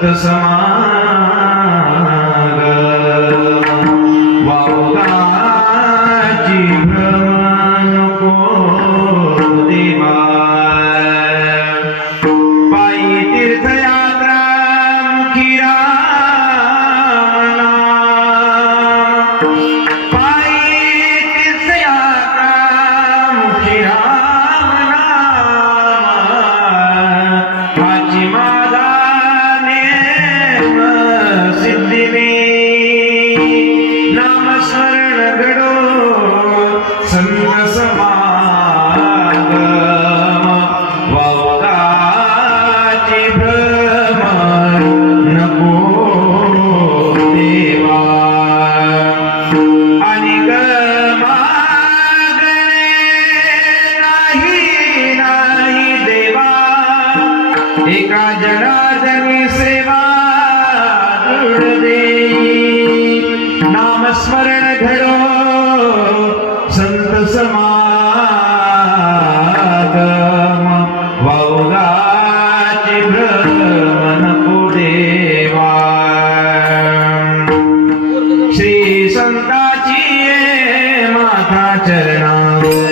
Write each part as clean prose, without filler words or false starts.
संत समागम वावगाची भ्रमण नको देवा पायी तीर्थयात्रा मुखी रामनाम पायी तीर्थयात्रा मुखी रामनाम हाची माझा नेम सिद्धिनी नामस्मरण घडो संत समागम वावगाची भ्रमण नको देवा आणि मागणे नाही नाही देवा एका जनार्दनी सेवा दृढ देई नामस्मरण घडो संत समागम वावगाची भ्रमण नको देवा श्री संताची माता चरणावर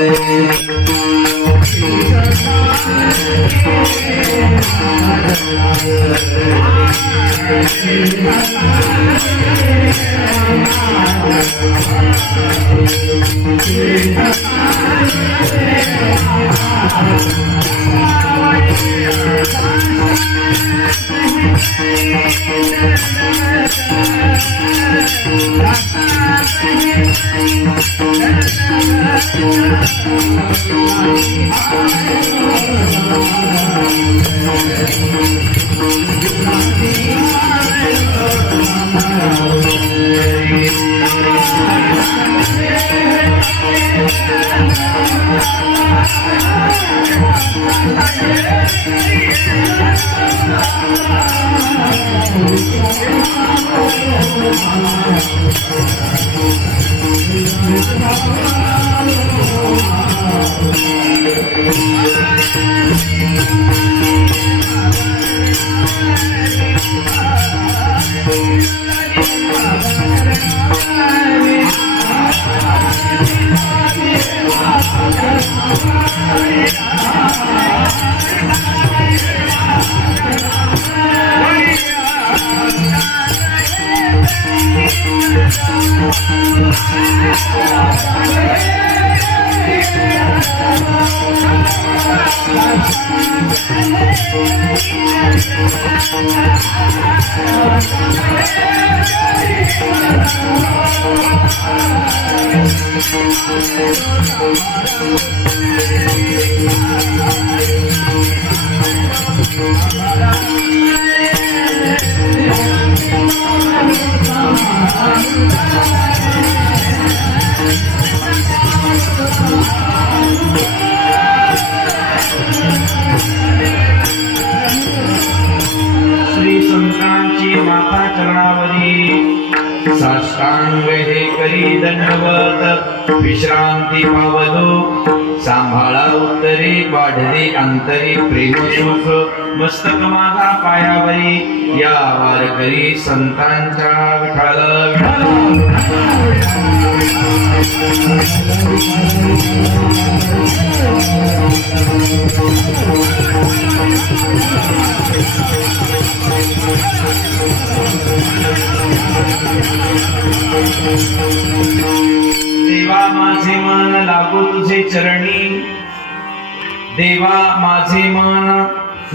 श्री संतांची माता चरणावरी साष्टांग हे करी दंडवत विश्रांती पावलो सांभाळा उत्तरे वाढले अंतरे प्रेम सुख मस्तक माझा पायावरी या वारकरी संतांच्या विठाल देवा माझे मन लागो तुझे चरणी देवा माझे मन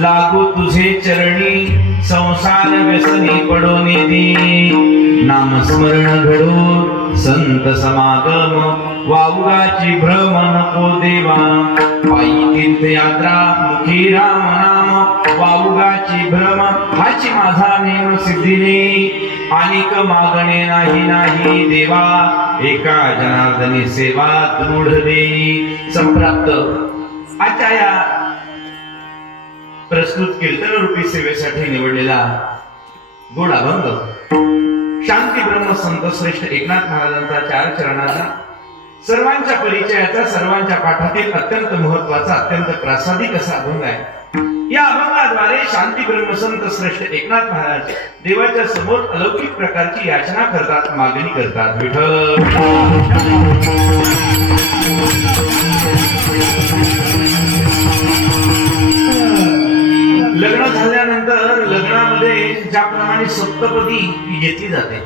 लागो तुझे चरणी संसार व्यसनी पडो निधी नामस्मरण घडो संत समागम वावगाची भ्रमण नको देवा पायी तीर्थयात्रा मुखी राम नाम वावगाची भ्रम हाची माझा नेम सिद्धिने अनेक मागणे नाही नाही देवा एका जनार्दनी सेवा दृढ देई संप्राप्त आजच्या या प्रस्तुत कीर्तन रूपी सेवेसाठी निवडलेला गोड अभंग शांती ब्रह्म संत श्रेष्ठ एकनाथ महाराजांचा 4 चरणाचा सर्वांच्या परिचयाचा, सर्वांच्या पाठातील अत्यंत महत्वाचा, अत्यंत प्रासादिक असा अभंग आहे। या अभंगाद्वारे शांती ब्रह्मसंत श्रेष्ठ एकनाथ महाराज देवाच्या समोर अलौकिक प्रकारची याचना करतात, मागणी करतात। विठ्ठल लग्न झाल्यानंतर लग्नामध्ये ज्याप्रमाणे सप्तपदी ही घेतली जाते,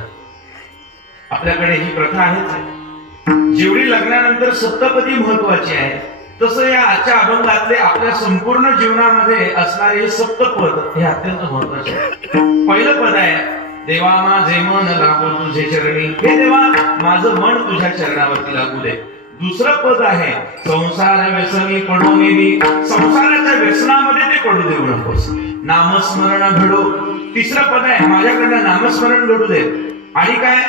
आपल्याकडे ही प्रथा आहेच। जेवढी लग्नानंतर सप्तपदी महत्वाची आहे, तसं या आजच्या अभंगातले आपल्या संपूर्ण जीवनामध्ये असणारे हे सप्तपद हे अत्यंत महत्वाचे आहे। पहिलं पद आहे, देवा माझे मन लागो तुझे चरणी, हे देवा माझं मन तुझ्या चरणावरती लागू दे। दुसरं पद आहे, संसार व्यसनी पडू नये, संसाराच्या व्यसनामध्ये ते पडू देऊ नकोस, नामस्मरण घडो। तिसरं पद आहे, माझ्याकडनं नामस्मरण घडू दे। आणि काय,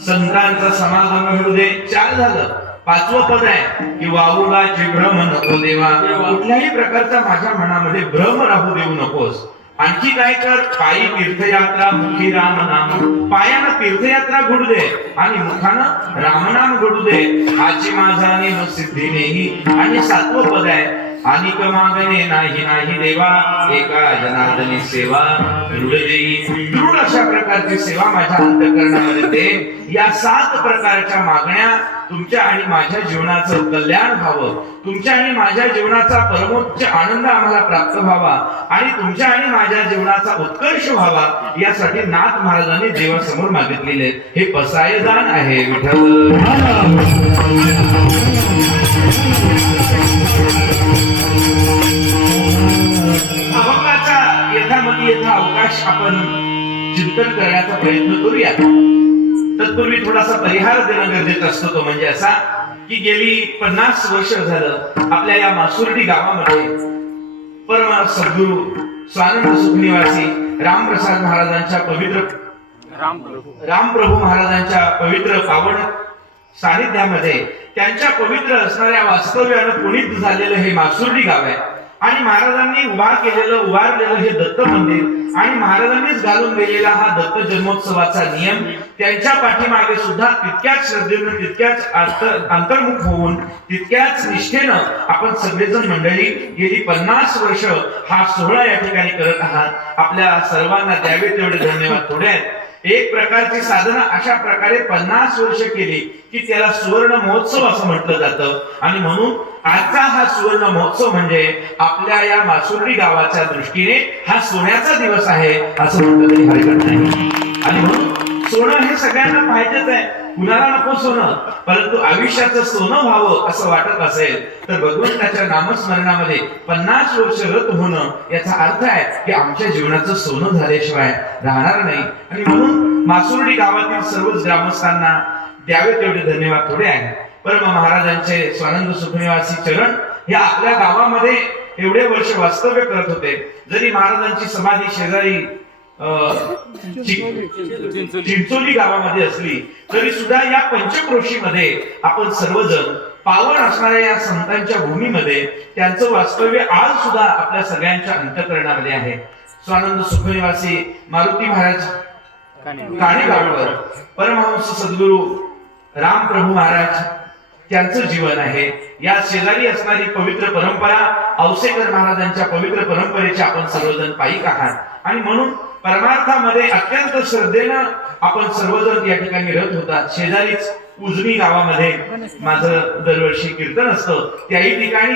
संतांचा समागम घडू दे। 4 झालं। 5वं पद आहे की वाऊलाचे भ्रम नको देवा, कुठल्याही प्रकारचा माझ्या मनामध्ये भ्रम राहू देऊ नकोस। आणखी काय कर, पायी तीर्थयात्रा मुखी राम नाम, पायानं तीर्थयात्रा घडू दे आणि मुखानं रामनाम घडू दे, हाची माझा नेम सिद्धी नेही। आणि 7वं पद आहे, अनिक मागणे नाही नाही देवा, एका जनार्दनी सेवा दृढ देई। दृढ अशा प्रकारची सेवा माझ्या अंतःकरणामध्ये दे। या 7 प्रकारच्या मागण्या तुमच्या आणि माझ्या जीवनाचं कल्याण व्हावं, तुमच्या आणि माझ्या जीवनाचा परमोच्च आनंद आम्हाला प्राप्त व्हावा आणि तुमच्या आणि माझ्या जीवनाचा उत्कर्ष व्हावा, यासाठी नाथ महाराजांनी देवासमोर मागितलेले हे पसायदान आहे। विठ्ठल अभंगाचा यथामती यथा अवकाश आपण चिंतन करण्याचा प्रयत्न करूया। तत्पूर्वी थोडासा परिहार देणं गरजेचं असतो, तो म्हणजे असा की गेली 50 वर्ष झालं आपल्या या मासुर्डी गावामध्ये परम सद्गुरू स्वानंद सुखनिवासी रामप्रसाद महाराजांच्या पवित्र रामप्रभू महाराजांच्या पवित्र पावन सानिध्यामध्ये त्यांच्या पवित्र असणाऱ्या वास्तव्यानं पुनीत झालेलं हे मासुर्डी गाव आहे। आणि महाराजांनी उभारलेलं हे दत्त मंदिर आणि महाराजांनीच घालून दिलेला हा दत्त जन्मोत्सवाचा नियम, त्यांच्या पाठीमागे सुद्धा तितक्याच श्रद्धेनं, तितक्याच अंतर्मुख होऊन, तितक्याच निष्ठेनं आपण सगळेजण मंडळी गेली 50 वर्ष हा सोहळा या ठिकाणी करत आहात। आपल्या सर्वांना द्यावे तेवढे धन्यवाद। थोडे आहेत, एक प्रकारची साधना अशा प्रकारे 50 वर्ष केली की त्याला सुवर्ण महोत्सव असं म्हटलं जातं। आणि म्हणून आजचा हा सुवर्ण महोत्सव म्हणजे आपल्या या मासुर्डी गावाच्या दृष्टीने हा सोन्याचा दिवस आहे असं म्हटलं तरी हरकत नाही। आणि म्हणून सोनं हे सगळ्यांना पाहिजेच आहे, कुणाला नको सोनं, परंतु आयुष्याचं सोनं व्हावं असं वाटत असेल तर भगवंताच्या नामस्मरणामध्ये 50 वर्ष रत होणं याचा अर्थ आहे की आमच्या जीवनाचं सोनं झाल्याशिवाय राहणार नाही। आणि म्हणून मासुर्डी गावातील सर्वच ग्रामस्थांना द्यावे तेवढे धन्यवाद थोडे आहेत। परम महाराजांचे स्वानंद सुखनिवासी चरण हे आपल्या गावामध्ये एवढे वर्ष वास्तव्य करत होते। जरी महाराजांची समाधी शेजारी चिंचोली गावामध्ये असली तरी सुद्धा या पंचक्रोशीमध्ये आपण सर्वजण पावन असणाऱ्या या संतांच्या भूमीमध्ये त्यांचं वास्तव्य आज सुद्धा आपल्या सगळ्यांच्या अंतःकरणामध्ये आहे। स्वानंद सुखनिवासी मारुती महाराज काणेगावकर परमहंस सद्गुरू रामप्रभू महाराज त्यांचं जीवन आहे। या शेजारी असणारी पवित्र परंपरा औसेकर महाराजांच्या पवित्र परंपरेचे आपण सर्वजण पायिक आहात। आणि म्हणून परमार्थामध्ये अत्यंत श्रद्धेनं आपण सर्वजण या ठिकाणी रत होतात। शेजारीच उजनी गावामध्ये माझं दरवर्षी कीर्तन असतं, त्याही ठिकाणी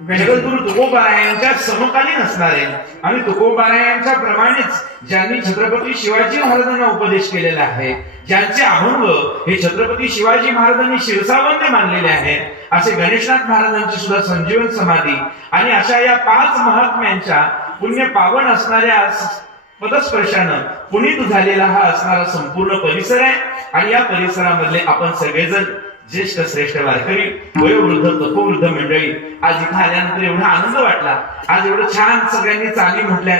जगद्गुरु तुकोबारायांच्या समकालीन असणारे आणि तुकोबारायांच्या प्रमाणेच ज्यांनी छत्रपती शिवाजी महाराजांना उपदेश केलेला आहे, ज्यांचे अभंग हे छत्रपती शिवाजी महाराजांनी शिरसावंत मानलेले आहेत, असे गणेशनाथ महाराजांची सुद्धा संजीवन समाधी आणि अशा या 5 महात्म्यांच्या पुण्य पावन असणाऱ्या पदस्पर्शानं पुनीत झालेला हा असणारा संपूर्ण परिसर आहे। आणि या परिसरामधले आपण सगळेजण ज्येष्ठ श्रेष्ठ वारकरी, वयोवृद्ध तपोवृद्ध मंडळी आज इथे आल्यानंतर एवढा आनंद वाटला। आज एवढं छान सगळ्यांनी चाली म्हटल्या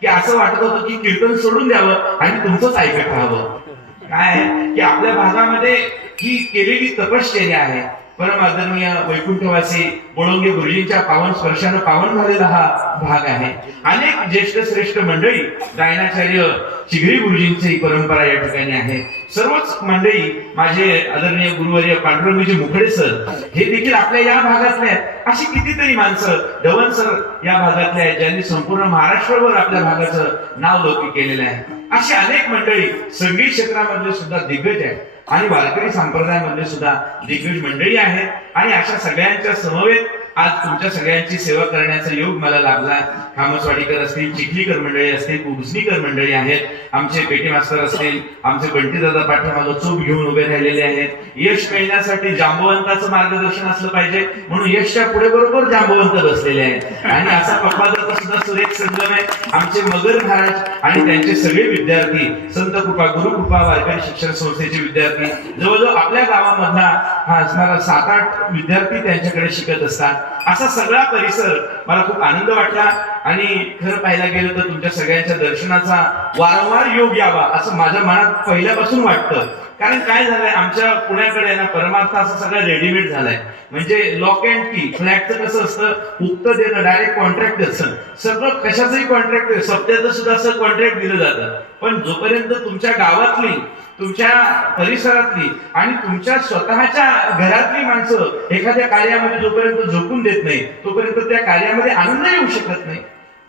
की असं वाटत होतं की कीर्तन सोडून द्यावं आणि तुमचंच ऐकत राहावं। काय की आपल्या भागामध्ये ही केलेली तपश्चर्या आहे, परम आदरणीय वैकुंठवासी बोळंगे गुरुजींच्या पावन स्पर्शानं पावन झालेला हा भाग आहे. अनेक ज्येष्ठ श्रेष्ठ मंडळी, गायनाचार्य चिगरी गुरुजींची परंपरा या ठिकाणी आहे. सर्वच मंडळी, माझे आदरणीय गुरुवर्य पांडुरंगजी मुखडे सर हे देखील आपल्या या भागातले आहेत. अशी कितीतरी माणसं, धवन सर या भागातले आहेत, ज्यांनी संपूर्ण महाराष्ट्रावर आपल्या भागाचं नाव लौकिक केलेलं आहे. अशी अनेक मंडळी संगीत क्षेत्रामधले सुद्धा दिग्गज आहेत आणि वारकरी संप्रदायामधले सुद्धा दिग्गज मंडळी आहेत. आणि अशा सगळ्यांच्या समवेत आज तुमच्या सगळ्यांची सेवा करण्याचा योग मला लाभला. खामसवाडीकर असतील, चिखलीकर मंडळी असतील, उजनीकर मंडळी आहेत, आमचे पेटी मास्तर असतील, आमचे बंटी दादा पाठीमागं चूप घेऊन उभे राहिलेले आहेत. यश मिळण्यासाठी जांबवंताचं मार्गदर्शन असलं पाहिजे, म्हणून यशच्या पुढे बरोबर जांबवंत बसलेले आहेत. आणि असा पप्पादाचा सुद्धा सुरेख संगम आहे. आमचे मगर महाराज आणि त्यांचे सगळे विद्यार्थी, संत कृपा, गुरु कृपा वारकरी शिक्षण संस्थेचे विद्यार्थी, जवळजवळ आपल्या गावामधला हा असणारा 7-8 विद्यार्थी त्यांच्याकडे शिकत असतात. असा सगळा परिसर मला खूप आनंद वाटला. आणि खरं पाहायला गेलं तर तुमच्या सगळ्यांच्या दर्शनाचा वारंवार योग यावा असं माझ्या मनात पहिल्यापासून वाटतं. कारण काय झालंय, आमच्या पुण्याकडे ना परमार्थ असं सगळं रेडीमेड झालंय. म्हणजे लॉक अँड की, फ्लॅटचं कसं असतं, उक्त देणं, डायरेक्ट कॉन्ट्रॅक्ट असतं, सगळं कशाचंही कॉन्ट्रॅक्ट आहे, सप्त्याचं सुद्धा असं कॉन्ट्रॅक्ट दिलं जातं. पण जोपर्यंत तुमच्या गावातली, तुमच्या परिसरातली आणि तुमच्या स्वतःच्या घरातली माणसं एखाद्या कार्यामध्ये जोपर्यंत झोकून देत नाही, तोपर्यंत त्या कार्यामध्ये आनंद येऊ शकत नाही.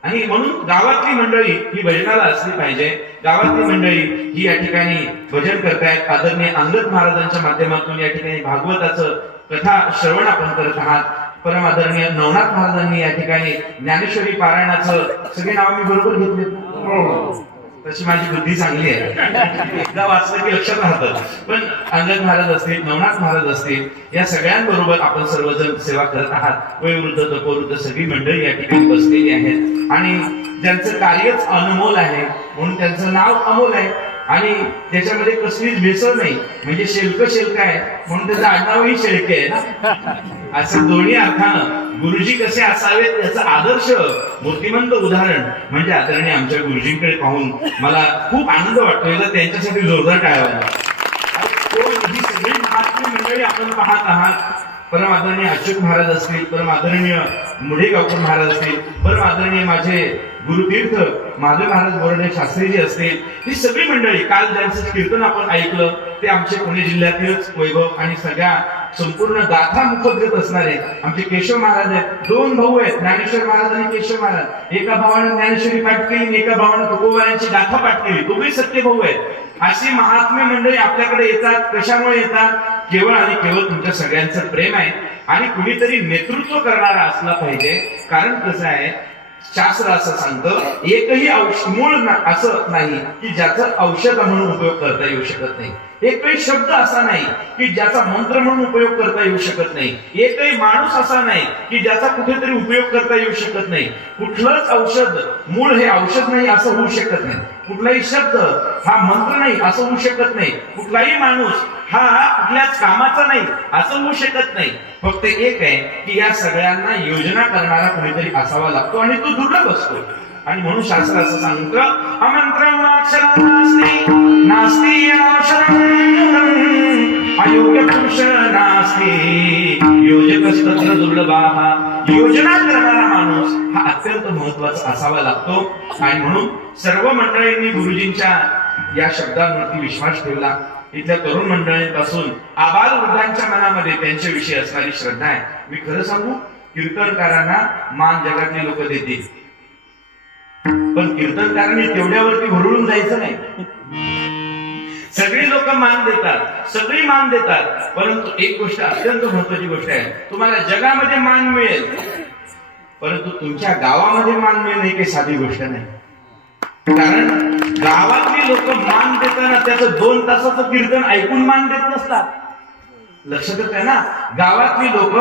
आणि म्हणून गावातली मंडळी ही भजनाला असली पाहिजे. गावातली मंडळी ही या ठिकाणी भजन करतायत. आदरणीय अंगद महाराजांच्या माध्यमातून या ठिकाणी भागवताचं कथा श्रवण आपण करत आहात. परम आदरणीय नवनाथ महाराजांनी या ठिकाणी ज्ञानेश्वरी पारायणाचं सगळे नाव मी बरोबर घेतले, तशी माझी बुद्धी चांगली आहे, एकदा वाचलं की लक्षात राहतं. पण अंगद महाराज असतील, नवनाथ महाराज असतील, या सगळ्यांबरोबर आपण सर्वजण सेवा करत आहात. वयोवृद्ध, तपोवृद्ध सगळी मंडळी या ठिकाणी बसलेली आहेत आणि ज्यांचं कार्यच अनमोल आहे म्हणून त्यांचं नाव अमोल आहे. आणि त्याच्यामध्ये कसलीच भेसळ नाही, म्हणजे शेल्क आहे म्हणून त्याचं आडनावही शेळके आहे ना. असं दोन्ही अर्थानं गुरुजी कसे असावेत याचं आदर्श मूर्तिमंत उदाहरण म्हणजे आदरणीय आमच्या गुरुजींकडे पाहून मला खूप आनंद वाटतो. याला त्यांच्यासाठी जोरदार टाळावा. ही सगळी महात्मा मंडळी आपण पाहत आहात. परम आदरणीय अच्युत महाराज असतील, परम आदरणीय मुढेगावकर महाराज असतील, परम आदरणीय माझे गुरुतीर्थ माधव महाराज बोर्डे शास्त्रीजी असतील, ही सगळी मंडळी, काल ज्यांचं कीर्तन आपण ऐकलं ते आमचे पुणे जिल्ह्यातीलच वैभव आणि सगळ्या संपूर्ण गाथा मुखोद्गत असणारे आमचे केशव महाराज आहेत. 2 भाऊ आहेत, ज्ञानेश्वर महाराज आणि केशव महाराज. एका भावानं ज्ञानेश्वरी पाठ केली आणि एका भावानं तुकोबारांची गाथा पाठ केली. दोघे सत्य भाऊ आहेत. अशी महात्म्य मंडळी आपल्याकडे येतात. कशामुळे येतात? केवळ आणि केवळ तुमच्या सगळ्यांचं प्रेम आहे. आणि कुणीतरी नेतृत्व करणारा असला पाहिजे. कारण कसं आहे, शास्त्र असं सांगतं, एकही मूळ असं नाही की ज्याचं औषध म्हणून उपयोग करता येऊ शकत नाही. एकही शब्द असा नाही की ज्याचा मंत्र म्हणून उपयोग करता येऊ शकत नाही. एकही माणूस असा नाही की ज्याचा कुठेतरी उपयोग करता येऊ शकत नाही. कुठलंच औषध मूळ हे औषध नाही असं होऊ शकत नाही. कुठलाही शब्द हा मंत्र नाही असं होऊ शकत नाही. कुठलाही माणूस हा कुठल्याच कामाचा नाही असं होऊ शकत नाही. फक्त एक आहे की या सगळ्यांना योजना करणारा कोणीतरी असावा लागतो आणि तो दुर्लभ असतो. आणि म्हणून शास्त्र असं सांगतं, अमंत्रम अक्षरं नास्ति नास्ति अक्षरं अयोग्य पुरुष नास्ति योजकस्तत्र दुर्लभः. योजना करणारा माणूस हा अत्यंत महत्वाचा असावा लागतो. आणि म्हणून सर्व मंडळींनी गुरुजींच्या या शब्दांवरती विश्वास ठेवला. इथल्या तरुण मंडळींपासून आबाल वृद्धांच्या मनामध्ये त्यांच्याविषयी असणारी श्रद्धा आहे. मी खरं सांगू, कीर्तनकारांना मान जगातली लोक देतील, पण कीर्तनकारांनी तेवढ्यावरती भरळून जायचं नाही. सगळी लोक मान देतात, सगळी मान देतात, परंतु एक गोष्ट अत्यंत महत्वाची गोष्ट आहे, तुम्हाला जगामध्ये मान मिळेल परंतु तुमच्या गावामध्ये मान मिळेल ही काही साधी गोष्ट नाही. कारण गावातली लोक मान देताना त्याचं 2 तासाचं कीर्तन ऐकून मान देत नसतात. लक्षात येतं ना, गावातली लोक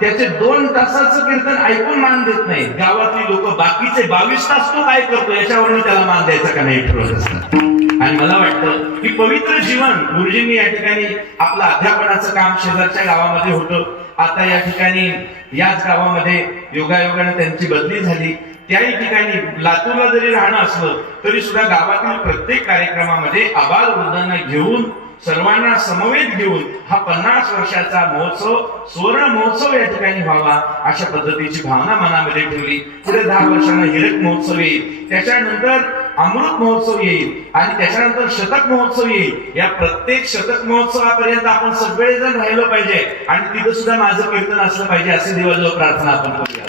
त्याचे 2 तासाचं कीर्तन ऐकून मान देत नाहीत. गावातली लोक बाकीचे 22 तास तो काय करतो याच्यावरून त्याला मान द्यायचा का नाही ठरवत असतात. आणि मला वाटतं की पवित्र जीवन गुरुजींनी या ठिकाणी आपलं अध्यापनाचं काम शेजारच्या गावामध्ये होतं. आता या ठिकाणी याच गावामध्ये योगायोगाने त्यांची बदली झाली. त्याही ठिकाणी लातूरला जरी राहणं असलं तरी सुद्धा गावातील प्रत्येक कार्यक्रमामध्ये आबाल वृद्धांना घेऊन सर्वांना समवेत घेऊन हा 50 वर्षाचा महोत्सव सुवर्ण महोत्सव या ठिकाणी व्हावा अशा पद्धतीची भावना मनामध्ये ठेवली. पुढे 10 वर्षांना हिरक महोत्सव येईल, त्याच्यानंतर अमृत महोत्सव येईल आणि त्याच्यानंतर शतक महोत्सव येईल. या प्रत्येक शतक महोत्सवापर्यंत आपण सगळेजण राहिलो पाहिजे आणि तिथं सुद्धा माझं कीर्तन असलं पाहिजे असे देवाजवळ प्रार्थना आपण करूया.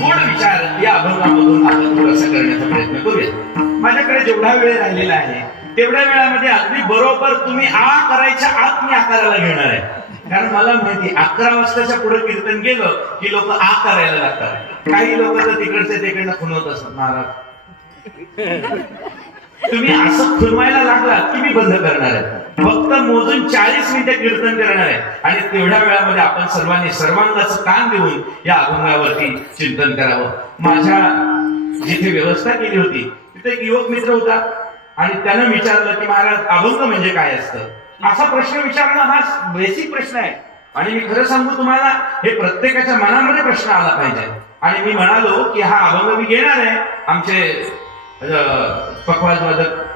गोड विचार या अभंगामधून आपण थोडासा करण्याचा प्रयत्न करूया. माझ्याकडे जेवढा वेळ राहिलेला आहे तेवढ्या वेळामध्ये अगदी बरोबर तुम्ही आ करायच्या आत मी आकाराला घेणार आहे. कारण मला माहिती 11 वाजताच्या पुढे कीर्तन गेलं की लोक आ करायला लागतात. काही लोक तर तिकडचे तिकडनं खुणवत असतात. महाराज तुम्ही असं खुणवायला लागलात की मी बंद करणार आहे. फक्त मोजून 40 मिनिटं कीर्तन करणार आहे आणि तेवढ्या वेळामध्ये आपण सर्वांनी सर्वांगाचं कान देऊन या अभंगावरती चिंतन करावं. माझ्या जिथे व्यवस्था केली होती तिथे एक युवक मित्र होता आणि त्यानं विचारलं की महाराज अभंग म्हणजे काय असतं. असा प्रश्न विचारणं हा बेसिक प्रश्न आहे आणि मी खरं सांगू तुम्हाला हे प्रत्येकाच्या मनामध्ये प्रश्न आला पाहिजे. आणि मी म्हणालो की हा अभंग मी घेणार आहे. आमचे पखवाज वादक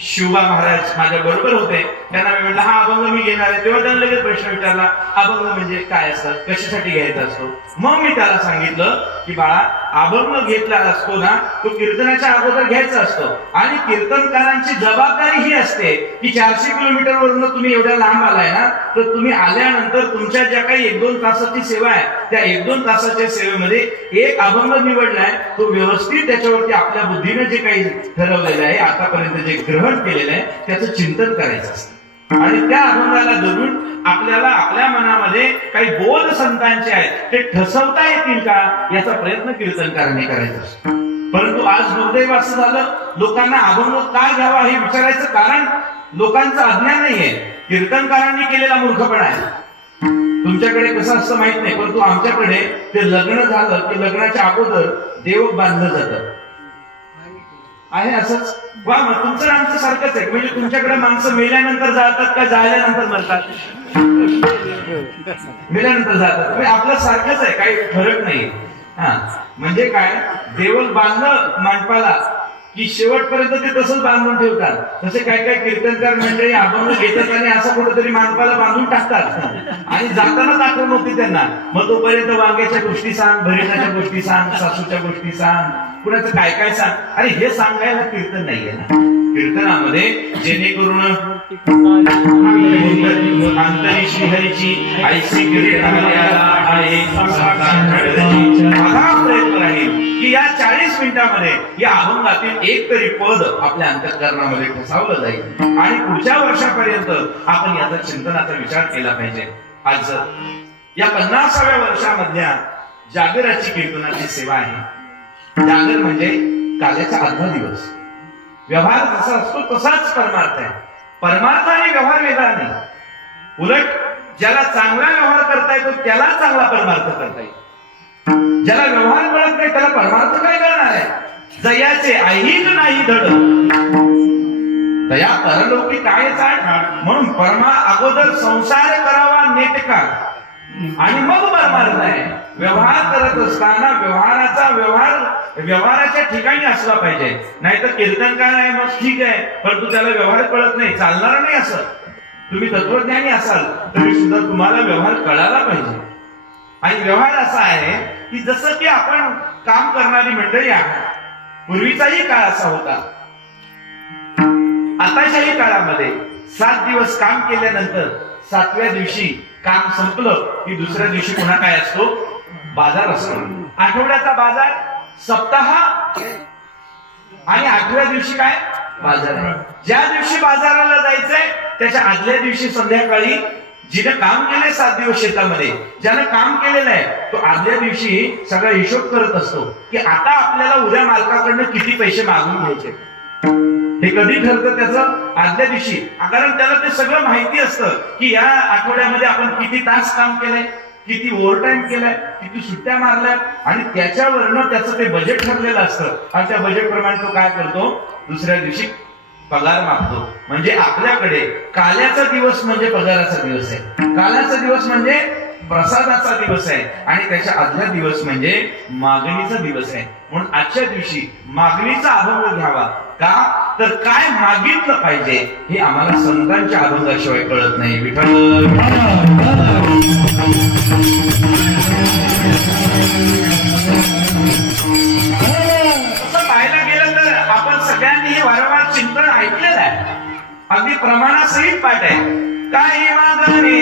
शिवबा महाराज माझ्या बरोबर होते. त्यांना मी म्हटलं हा अभंग मी घेणार आहे. तेव्हा त्यांना लगेच प्रश्न विचारला अभंग म्हणजे काय असतं, कशासाठी घ्यायचा असतो. मग मी त्याला सांगितलं की बाळा अभंग घेतला असतो ना तो कीर्तनाच्या अगोदर घ्यायचा असतो आणि कीर्तनकारांची जबाबदारी ही असते की 400 किलोमीटर वरून तुम्ही एवढ्या लांब आलाय ना तर तुम्ही आल्यानंतर तुमच्या ज्या काही 1-2 तासाची सेवा आहे त्या 1-2 तासाच्या सेवेमध्ये एक अभंग निवडलाय तो व्यवस्थित त्याच्यावरती आपल्या बुद्धीने जे काही ठरवलेलं आहे आतापर्यंत जे ग्रहण केलेलं आहे त्याचं चिंतन करायचं असतं आणि त्या अभंगाला धरून आपल्याला आपल्या मनामध्ये काही बोध संतांचे आहेत ते ठसवता येतील का याचा प्रयत्न कीर्तनकारांनी करायचा असतो. परंतु आज दुर्दैव असं झालं लोकांना अभंग का घ्यावा हे विचारायचं कारण लोकांचं अज्ञान नाहीये, कीर्तनकारांनी केलेला मूर्खपणा आहे. तुमच्याकडे कसं असतं माहित नाही परंतु आमच्याकडे ते लग्न झालं की लग्नाच्या अगोदर देवक बांधलं जातं आहे. असंच वा मग तुमचं आमचं सारखंच आहे. म्हणजे तुमच्याकडे माणसं मेल्यानंतर जातात का जाळल्यानंतर मरतात. मेल्यानंतर जातात म्हणजे आपलं सारखंच आहे, काही फरक नाही. हा म्हणजे काय देवल बांधलं मांडपाला की शेवटपर्यंत ते तसंच बांधून ठेवतात. तसे काय काय कीर्तनकार मंडळी अभंग घेतात आणि असं कुठेतरी मांडपाला बांधून टाकतात आणि जातानाच आठवण होती त्यांना. मग तोपर्यंत वांग्याच्या गोष्टी सांग, भरिताच्या गोष्टी सांग, सासूच्या गोष्टी सांग, कुणाचं काय काय सांग. आणि हे सांगायला कीर्तन नाहीये ना. कीर्तनामध्ये जेणेकरून अंतरी श्रीहरीची ऐशी कीर्तन प्रयत्न राहील की या 40 मिनिटांमध्ये या अभंगातील एक तरी पद आपल्या अंतःकरणामध्ये ठसावलं जाईल आणि पुढच्या वर्षापर्यंत आपण याचा चिंतनाचा विचार केला पाहिजे. आज या 50व्या वर्षामधल्या जागराची कीर्तनाची सेवा आहे. जागर म्हणजे काल्याचा आदला दिवस. व्यवहार जसा असतो तसाच परमार्थ आहे. परमार्थ आणि व्यवहार वेगळा नाही. उलट ज्याला चांगला व्यवहार करता येतो त्याला चांगला परमार्थ करता येतो. ज्याला व्यवहार कळत नाही त्याला परमार्थ काय करणार आहे. जयाचे ऐहिक नाही धड दया परलोकी काय चाड. म्हणून परमा अगोदर संसार करावा नेटका आणि मग परमार्थ आहे. व्यवहार करत असताना व्यवहाराच्या ठिकाणी असला पाहिजे. नाहीतर कीर्तनकार आहे मग ठीक आहे परंतु त्याला व्यवहार कळत नाही चालणार नाही. असं तुम्ही तत्वज्ञानी असाल तरी सुद्धा तुम्हाला व्यवहार कळायला पाहिजे. आणि व्यवहार असा आहे की जसं की आपण काम करणारी मंडळी आहे. पूर्वीचाही काळ असा होता. आताच्याही काळामध्ये 7 दिवस काम केल्यानंतर 7व्या दिवशी काम संपलं की दुसऱ्या दिवशी पुन्हा काय असतो बाजार असतो. आठवड्याचा बाजार, सप्ताह आणि 8व्या दिवशी काय बाजार आहे. ज्या दिवशी बाजाराला जायचंय त्याच्या आदल्या दिवशी संध्याकाळी जिने काम केलंय 7 दिवस शेतामध्ये ज्याने काम केलेलं आहे तो आदल्या दिवशी सगळा हिशोब करत असतो की आता आपल्याला उद्या मालकाकडनं किती पैसे मागून घ्यायचे. हे कधी ठरतं त्याचं आदल्या दिवशी. कारण त्याला ते सगळं माहिती असतं की या आठवड्यामध्ये आपण किती तास काम केलंय, किती ओव्हर टाइम केलाय, किती सुट्ट्या मारल्या आणि त्याच्यावरनं त्याचं ते बजेट ठरलेलं असतं. आणि त्या बजेट प्रमाणे तो काय करतो दुसऱ्या दिवशी पगार मागतो. म्हणजे आपल्याकडे काल्याचा दिवस म्हणजे पगाराचा दिवस आहे. काल्याचा दिवस म्हणजे प्रसादाचा दिवस आहे आणि त्याच्या आदल्या दिवस म्हणजे मागणीचा दिवस आहे. म्हणून आजच्या दिवशी मागणीचा अभंग घ्यावा. का तर काय मागितलं पाहिजे हे आम्हाला संतांच्या अभंगाशिवाय कळत नाही. विठ्ठल पाहायला गेलं तर आपण सगळ्यांनी हे वारंवार चिंतन ऐकलेलं आहे. अगदी प्रमाणासहित पाठ आहे. काही मागणे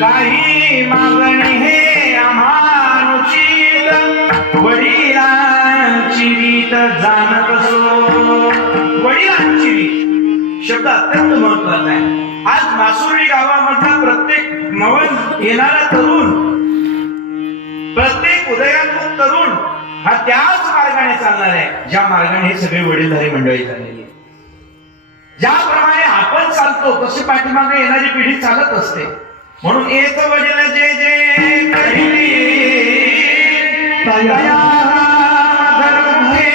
काही मागणे हे आम्हानुचित वडिलांची रीत जाणत असो. वडिलांची रीत शब्द अत्यंत महत्वाचा आहे. आज मासुर्डी गावामधला प्रत्येक नवन येणारा तरुण, प्रत्येक उदयान्मुख तरुण हा त्याच मार्गाने चालणार आहे ज्या मार्गाने हे सगळे वडीलधारी मंडळी चाललेली. ज्याप्रमाणे आपण चालतो तशी पाठीमागे येणारी पिढी चालत असते. म्हणून एक वडील जे जे कहिली तया धर्मे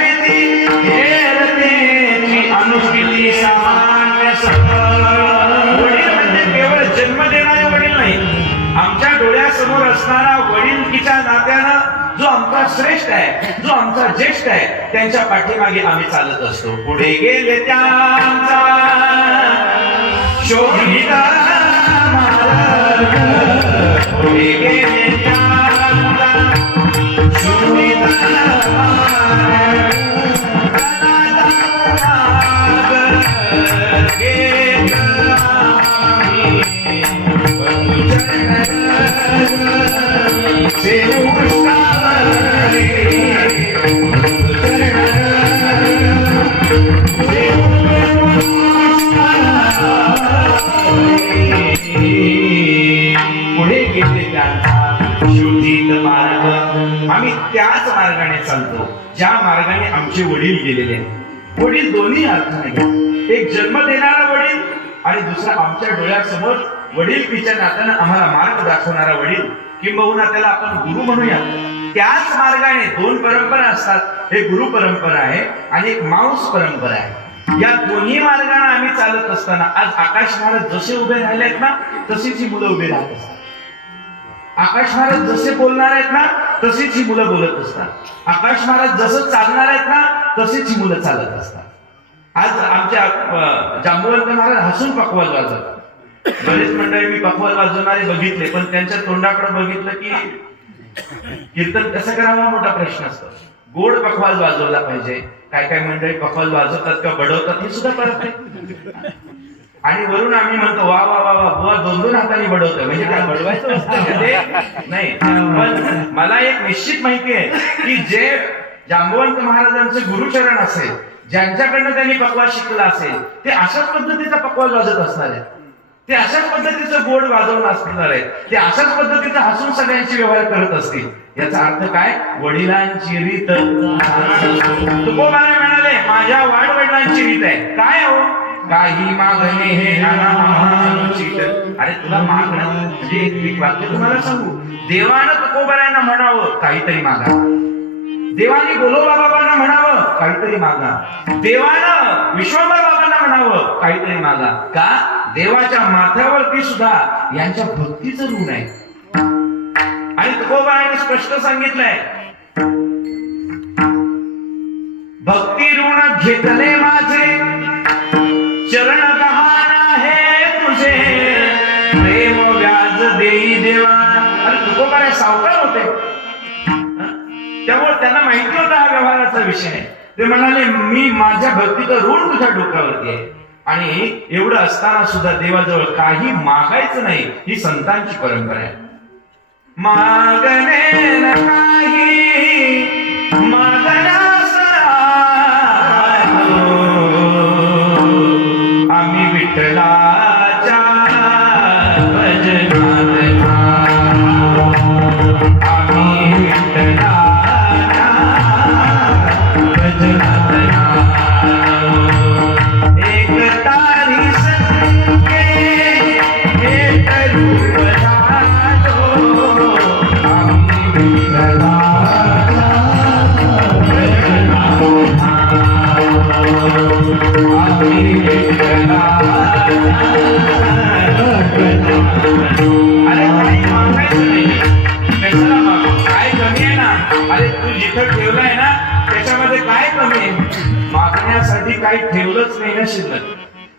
रीती हेरतेची अनुष्ठिती सामान्य सकल. वडील म्हणजे केवळ जन्म देणारे वडील नाही. आमच्या डोळ्यासमोर असणारा वडीलकीच्या नात्यानं जो आमचा श्रेष्ठ आहे, जो आमचा ज्येष्ठ आहे, त्यांच्या पाठीमागे आम्ही चालत असतो. पुढे गेले त्यांचा शोभिता मार्ग, पुढे गेले त्यांचा शोभिता मार्ग, आम्ही त्याच मार्गाने चालतो ज्या मार्गाने आमचे वडील गेलेले आहेत. वडील दोन्ही अर्थाने, एक जन्म देणारा वडील आणि दुसरा आमच्या डोळ्यासमोर वडीलकीच्या नात्यानं आम्हाला मार्ग दाखवणारा वडील, किंबहुना त्याला आपण गुरु म्हणूया. त्याच मार्गाने दोन परंपरा असतात. एक गुरु परंपरा आहे आणि एक मांस परंपरा आहे. या दोन्ही मार्गाने आम्ही चालत असताना आज आकाश महाराज जसे उभे राहिलेत ना तशीच ही मुलं उभे राहत असतात. आकाश महाराज जसे बोलणार आहेत ना तशीच ही मुलं बोलत असतात. आकाश महाराज जसं चालणार आहेत ना तशीच ही मुलं चालत असतात. आज आमच्या जांबुवंत महाराज हसून पखवाज वाजवतात. बरेच मंडळी मी पखवाज वाजवणारे बघितले, पण त्यांच्या तोंडाकडे बघितलं की कीर्तन कसं करावं मोठा प्रश्न असतो. गोड पखवाज वाजवला पाहिजे. काय काय मंडळी पखवाज वाजवतात किंवा बडवतात हे सुद्धा कळत नाही. आणि वरून आम्ही म्हणतो वा वा वा वा बुवा दोन हाताने बडवतोय, म्हणजे काय बडवायचं असतं नाही. पण मला एक निश्चित माहिती आहे की जे जांबुवंत महाराजांचे गुरुचरण असेल, ज्यांच्याकडनं त्यांनी पखवाज शिकला असेल, ते अशाच पद्धतीचा पखवाज वाजत असणार आहे. ते अशाच पद्धतीचं गोड वाजवून असणार आहेत. ते अशाच पद्धतीचं हसून सगळ्यांची व्यवहार करत असतील. याचा अर्थ काय? वडिलांची रीत. तुकोबाने म्हणाले माझ्या वाडवडिलांची रीत आहे. काय हो? काही मागणे हे अनुचित. अरे तुला मागणं म्हणजे एक वाक्य तुम्हाला सांगू, देवानं तुकोबारायांना म्हणावं काहीतरी मागा, देवाने गोलोबा बाबांना म्हणावं काहीतरी मागा, देवानं विश्वंभर बाबांना म्हणावं काहीतरी मागा. का? देवाच्या माथ्यावरती सुद्धा यांच्या भक्तीचं ऋण आहे. आणि तुकोबारायांनी स्पष्ट सांगितलंय, भक्ती ऋण घेतले माझे, चरण गहाण आहे तुझे, प्रेम व्याज देई देवा. अरे तुकोबाराय सावकार होते, त्यामुळे त्यांना माहिती होता हा व्यवहाराचा विषय. ते म्हणाले मी माझ्या भक्तीचं ऋण तुझ्या डोक्यावरती आहे, आणि एवढं असताना सुद्धा देवाजवळ काही मागायचं नाही. ही संतांची परंपरा आहे. मागणे न काही मागण्यास आम्ही विठ्ठलाच्या भजनात, आम्ही विठ्ठलाच्या भजनात, एक तारी संगे एक रूप झालो, आम्ही विठ्ठलाच्या भजनात, आम्ही अरे काही मागायचं नाही, कशाला मागू? काय कमी आहे ना? अरे तू जिथं ठेवलंय ना त्याच्यामध्ये काय कमी आहे? मागण्यासाठी काही ठेवलंच नाही ना शिल्लक.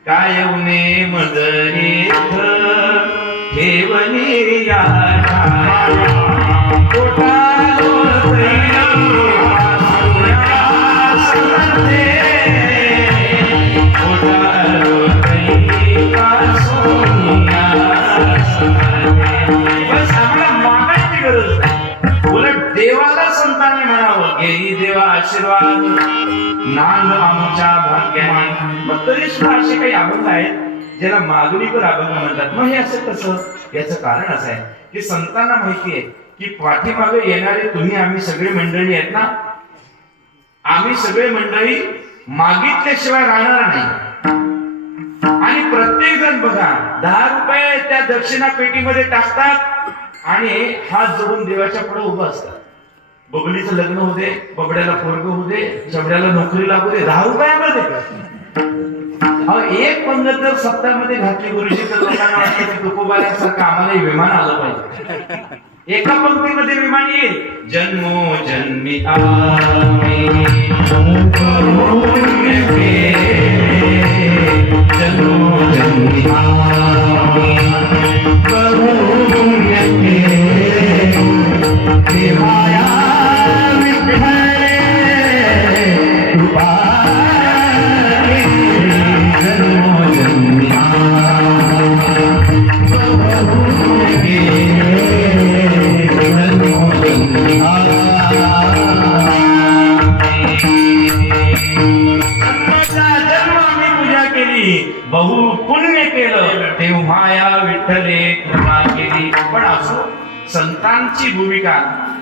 काय उने मदरी ठेवली या देवाला संतांनी म्हणावं घेई देवा आशीर्वाद, नांद आमच्या भाग्याने. मग तरी सुद्धा असे काही अभंग आहेत ज्याला मागणीपर अभंग म्हणतात. मग हे असं कसं? याचं कारण असं आहे की संतांना माहिती आहे की पाठीमागे येणारे तुम्ही आम्ही सगळे मंडळी आहेत ना, आम्ही सगळे मंडळी मागितल्याशिवाय राहणार नाही. आणि प्रत्येक जण बघा 10 रुपये त्या दक्षिणा पेटीमध्ये टाकतात आणि हात जोडून देवाच्या पुढे उभं असतात. बबलीचं लग्न होऊ दे, बबड्याला पोरग होऊ दे, चबड्याला नोकरी लागू दे, 10 रुपयामध्ये एक पंगत जर सप्ताहामध्ये घातली गुरुजी तर लोकांना वाटतं की तुकोबाऱ्यासारखं आम्हाला विमान आलं पाहिजे. एका पंक्तीमध्ये विमान येईल, जन्मो जन्मी जन्मो जन्मी देवाया विठ्ठले कृपा जन्मो जन्मी बहु पुण्य केलं तेव्हा या विठ्ठले कृपा केली. पण असो, संतांची भूमिका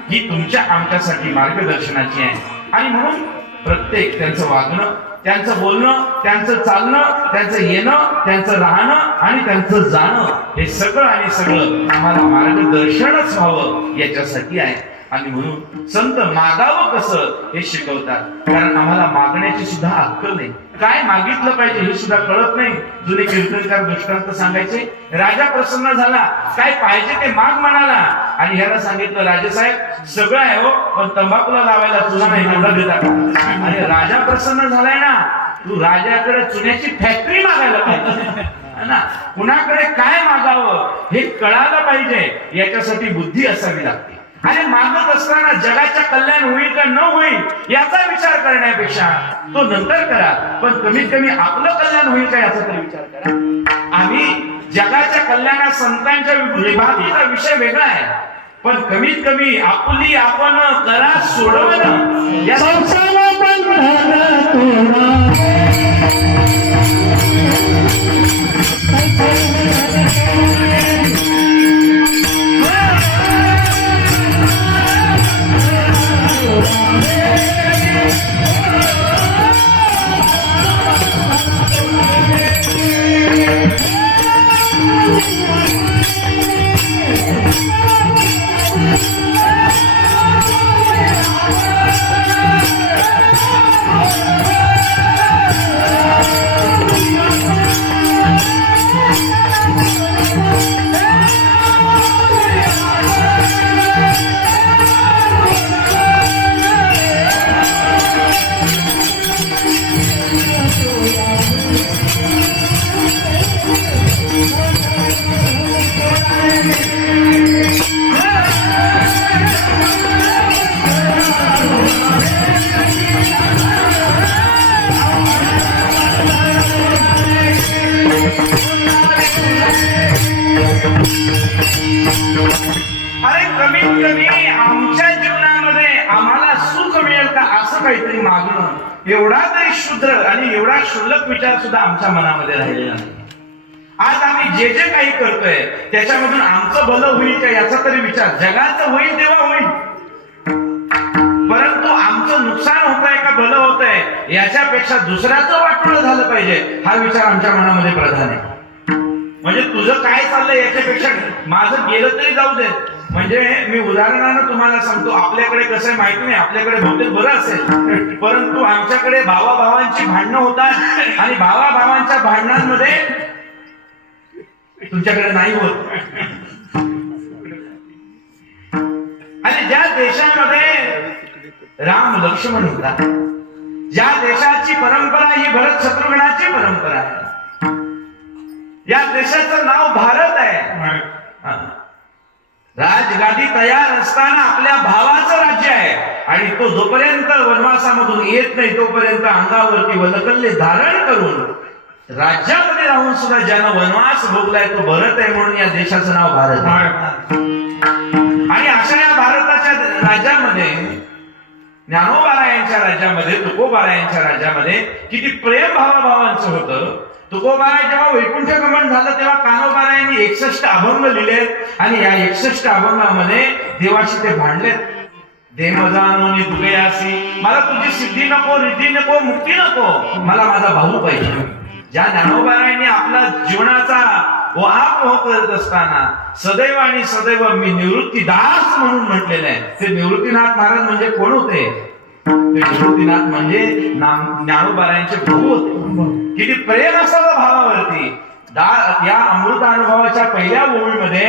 ही तुमच्या आमच्यासाठी मार्गदर्शनाची आहे. आणि म्हणून प्रत्येक त्यांचं वागणं, त्यांचं बोलणं, त्यांचं चालणं, त्यांचं येणं, त्यांचं राहणं आणि त्यांचं जाणं हे सगळं आणि सगळं आम्हाला मार्गदर्शनच व्हावं याच्यासाठी आहे. आणि म्हणून संत मागावं कसं हे शिकवतात. कारण आम्हाला मागण्याची सुद्धा अक्कल नाही, काय मागितलं पाहिजे हे सुद्धा कळत नाही. जुने कीर्तनकार दृष्टांत सांगायचे, राजा प्रसन्न झाला, काय पाहिजे ते माग म्हणाला, आणि ह्याला सांगितलं राजेसाहेब सगळं आहे हो, पण तंबाखूला लावायला तुला नाही एवढा देता का? आणि राजा प्रसन्न झालाय ना, तू राजाकडे चुन्याची फॅक्टरी मागायला पाहिजे ना. कुणाकडे काय मागावं हे कळायला पाहिजे, याच्यासाठी बुद्धी असावी लागते. आणि मागत असताना जगाच्या कल्याण होईल का न होईल याचा विचार करण्यापेक्षा तो नंतर करा, पण कमीत कमी आपलं कल्याण होईल का याचा तरी विचार करा. आम्ही जगाच्या कल्याणात संतांच्या विभागाचा विषय वेगळा आहे, पण कमीत कमी आपली आपण करा सोडवणं या Thank you. अरे कमीत कमी आमच्या जीवनामध्ये आम्हाला सुख मिळेल का असं काहीतरी मागणं, एवढा तरी शुद्र आणि एवढा क्षुल्लक विचार सुद्धा आमच्या मनामध्ये राहिलेला नाही. आज आम्ही जे जे काही करतोय त्याच्यामधून आमचं भलं होईल का याचा तरी विचार, जगाचं होईल तेव्हा होईल, परंतु आमचं नुकसान होत आहे का भलं होत आहे याच्यापेक्षा दुसऱ्याचं वाटोळं झालं पाहिजे हा विचार आमच्या मनामध्ये प्रधान आहे. म्हणजे तुझं काय चाललंय याच्यापेक्षा माझं गेलं तरी जाऊ दे. म्हणजे मी उदाहरणानं तुम्हाला सांगतो, आपल्याकडे कसं आहे माहिती नाही, आपल्याकडे बहुतेक बरं असेल, परंतु आमच्याकडे भावाभावांची भांडणं होतात आणि भावाभावांच्या भांडणांमध्ये तुमच्याकडे नाही होत. आणि ज्या देशामध्ये राम लक्ष्मण होता, ज्या देशाची परंपरा ही भरत शत्रुघ्नाची परंपरा आहे, या देशाचं नाव भारत आहे, राजगादी तयार असताना आपल्या भावाचं राज्य आहे आणि तो जोपर्यंत वनवासामधून येत नाही तोपर्यंत अंगावरती वलकल्ले धारण करून राज्यामध्ये राहून सुद्धा ज्यानं वनवास भोगलाय तो भरत आहे, म्हणून या देशाचं नाव भारत आहे. आणि अशा या भारताच्या राज्यामध्ये, ज्ञानोबारायांच्या राज्यामध्ये, तुकोबारायांच्या राज्यामध्ये किती प्रेम भावाभावांचं होतं. तुकोबाराय जेव्हा वैकुंठ गमन झालं तेव्हा कान्होबारायांनी 61 अभंग लिहिले आणि या 61 अभंगामध्ये देवाशी ते भांडले. देमजानोनी तुगयासी, मला तुझी सिद्धी नको, रिद्धी नको, मुक्ती नको, मला माझा भाऊ पाहिजे. ज्या ज्ञानोबारायांनी आपला जीवनाचा ओहापोह करत असताना सदैव आणि सदैव मी निवृत्ती दास म्हणून म्हटलेलं आहे. ते निवृत्तीनाथ महाराज म्हणजे कोण होते? ते निवृत्तीनाथ म्हणजे ज्ञानोबारायांचे भाऊ होते. किती प्रेम असावं भावावरती. या अमृत अनुभवाच्या पहिल्या ओळीमध्ये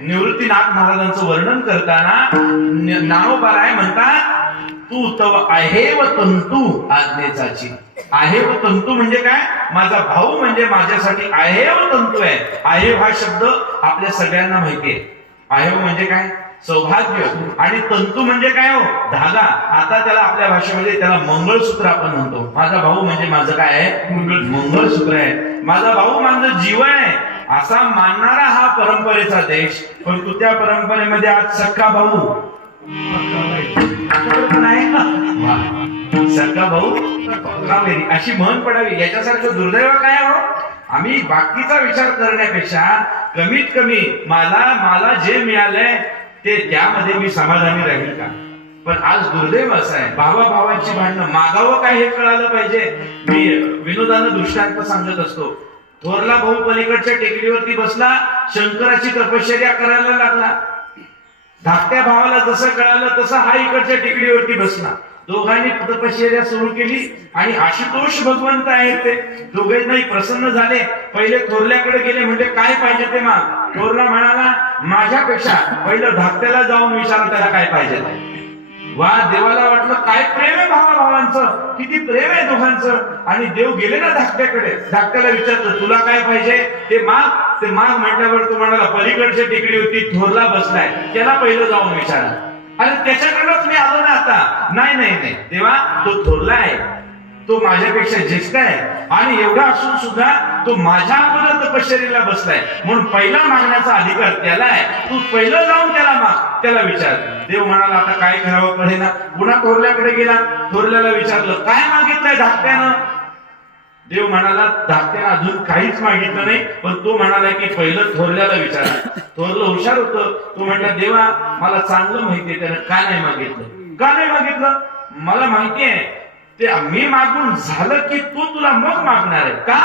निवृत्तीनाथ महाराजांचं वर्णन करताना ज्ञानोबाराय म्हणतात, तू तव आहे व तंतू आज्ञेचाची. आहे व तंतू म्हणजे काय? माझा भाऊ म्हणजे माझ्यासाठी आहे व तंतू आहे. आहे हा शब्द आपल्या सगळ्यांना माहिती आहे. आहे म्हणजे काय? सौभाग्य. आणि तंतू म्हणजे काय हो? धागा. आता त्याला आपल्या भाषेमध्ये त्याला मंगळसूत्र आपण म्हणतो. माझा भाऊ म्हणजे माझं काय आहे? मंगळसूत्र आहे. माझा भाऊ माझं जीवन आहे असा मानणारा हा परंपरेचा देश. पण तू त्या परंपरेमध्ये आज सख्खा भाऊ सख्खा भाऊ कावेरी अशी म्हण पडावी, याच्यासारखं दुर्दैव काय हो? आम्ही बाकीचा विचार करण्यापेक्षा कमीत कमी मला जे मिळालंय ते त्यामध्ये मी समाधानी राहील का? पण आज दुर्दैव असं आहे, भावाभावांची भांडणं, मागावं काय हे कळालं पाहिजे. मी विनोदानं दृष्टांत सांगत असतो. थोरला भाऊ पलीकडच्या टेकडीवरती बसला, शंकराची तपश्चर्या करायला लागला. धाकट्या भावाला जसं कळालं तसं हा इकडच्या टेकडीवरती बसला. दोघांनी तपश्चर्या सुरू केली आणि आशुतोष भगवंत आहेत ते दोघेही प्रसन्न झाले. पहिले थोरल्याकडे गेले, म्हणजे काय पाहिजे ते माग. थोरला म्हणाला, माझ्यापेक्षा पहिलं धाकट्याला जाऊन विचारा त्याला काय पाहिजे. वा, देवाला वाटलं काय प्रेम आहे भावाभावांचं, किती प्रेम आहे दोघांचं. आणि देव गेले ना धाकट्याकडे, धाकट्याला विचारलं तुला काय पाहिजे ते माग. ते माग म्हटल्यावर तो म्हणाला, पलीकडच्या टेकडीवरती थोरला बसलाय, त्याला पहिलं जाऊन विचारा. अरे त्याच्याकडूनच मी आलो ना आता. नाही नाही नाही तेव्हा तो थोरला आहे, तो माझ्यापेक्षा ज्येष्ठ आहे आणि एवढा असून सुद्धा तो माझ्या अगोदर तपश्चर्येला बसलाय, म्हणून पहिला मागण्याचा अधिकार त्याला आहे. तू पहिलं जाऊन त्याला माग, त्याला विचार. देव म्हणाला, आता काय करावं कळेना. पुन्हा थोरल्याकडे गेला, थोरल्याला विचारलं काय मागितलंय धाकट्यानं. देव म्हणाला, धाकट्यानं अजून काहीच मागितलं नाही, पण तो म्हणाला की पहिलं थोरल्याला विचारा. थोरलं हुशार होतं, तो म्हणला, देवा मला चांगलं माहितीये त्यानं का नाही मागितलं. का नाही मागितलं? मला माहिती आहे ते मी मागून झालं की तू तुला मग मागणार आहे. का?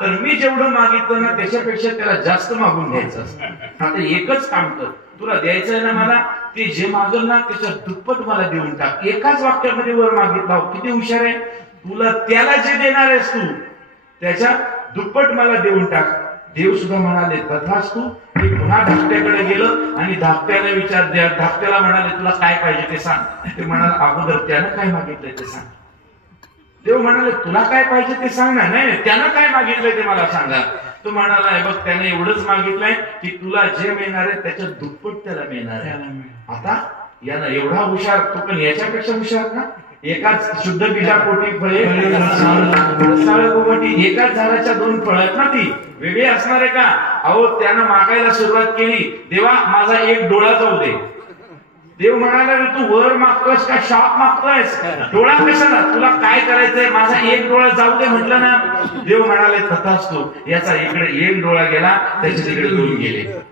तर मी जेवढं मागितलं ना त्याच्यापेक्षा त्याला जास्त मागून घ्यायचं असतं. आता एकच काम कर, तुला द्यायचं आहे ना मला, ते जे मागल ना त्याच्या दुप्पट मला देऊन टाक. एकाच वाक्यामध्ये वर मागितला. किती हुशार आहे. तुला त्याला जे देणार आहेस तू त्याच्या दुप्पट मला देऊन टाक. देव सुद्धा म्हणाले तथास्तु. मी पुन्हा धाकट्याकडे गेलं आणि धाकट्याला धाकट्याला म्हणाले तुला काय पाहिजे ते सांग. ते म्हणाले अगोदर त्यानं काय मागितलंय ते सांग. देव म्हणाले तुला काय पाहिजे ते सांग ना. नाही त्यानं काय मागितलंय ते मला सांगा. तो म्हणाला, बघ त्याने एवढंच मागितलंय की तुला जे मिळणार आहे त्याच्या दुप्पट त्याला मिळणार आहे. आता यानं एवढा हुशार, तो पण याच्यापेक्षा हुशार ना. एकाच शुद्ध बीजापोटी फळे रसाळ कोमटी, एकाच झाडाच्या दोन फळं आहेत ना, ती वेगळी असणार आहे का? अहो त्यानं मागायला सुरुवात केली, देवा माझा एक डोळा जाऊ दे. देव म्हणाला तू वर मागतोयस का शाप मागतोयस? डोळा कशाला, तुला काय करायचंय? माझा एक डोळा जाऊ दे म्हटलं ना. देव म्हणाले तथास्तु. याचा इकडे एक डोळा गेला, त्याच्या तिकडे दोन गेले.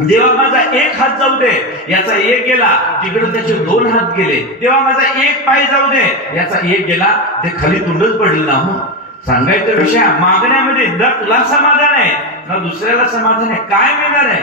देवा माझा एक हात जाऊ दे, याचा एक गेला, तिकडे त्याचे दोन हात गेले. देवा माझा एक पाय जाऊ दे, याचा एक गेला, ते खाली तुंडच पडलं ना. हो सांगायचं विषय, मागण्यामध्ये ना तुला समाधान आहे ना दुसऱ्याला समाधान आहे. काय मिळणार आहे,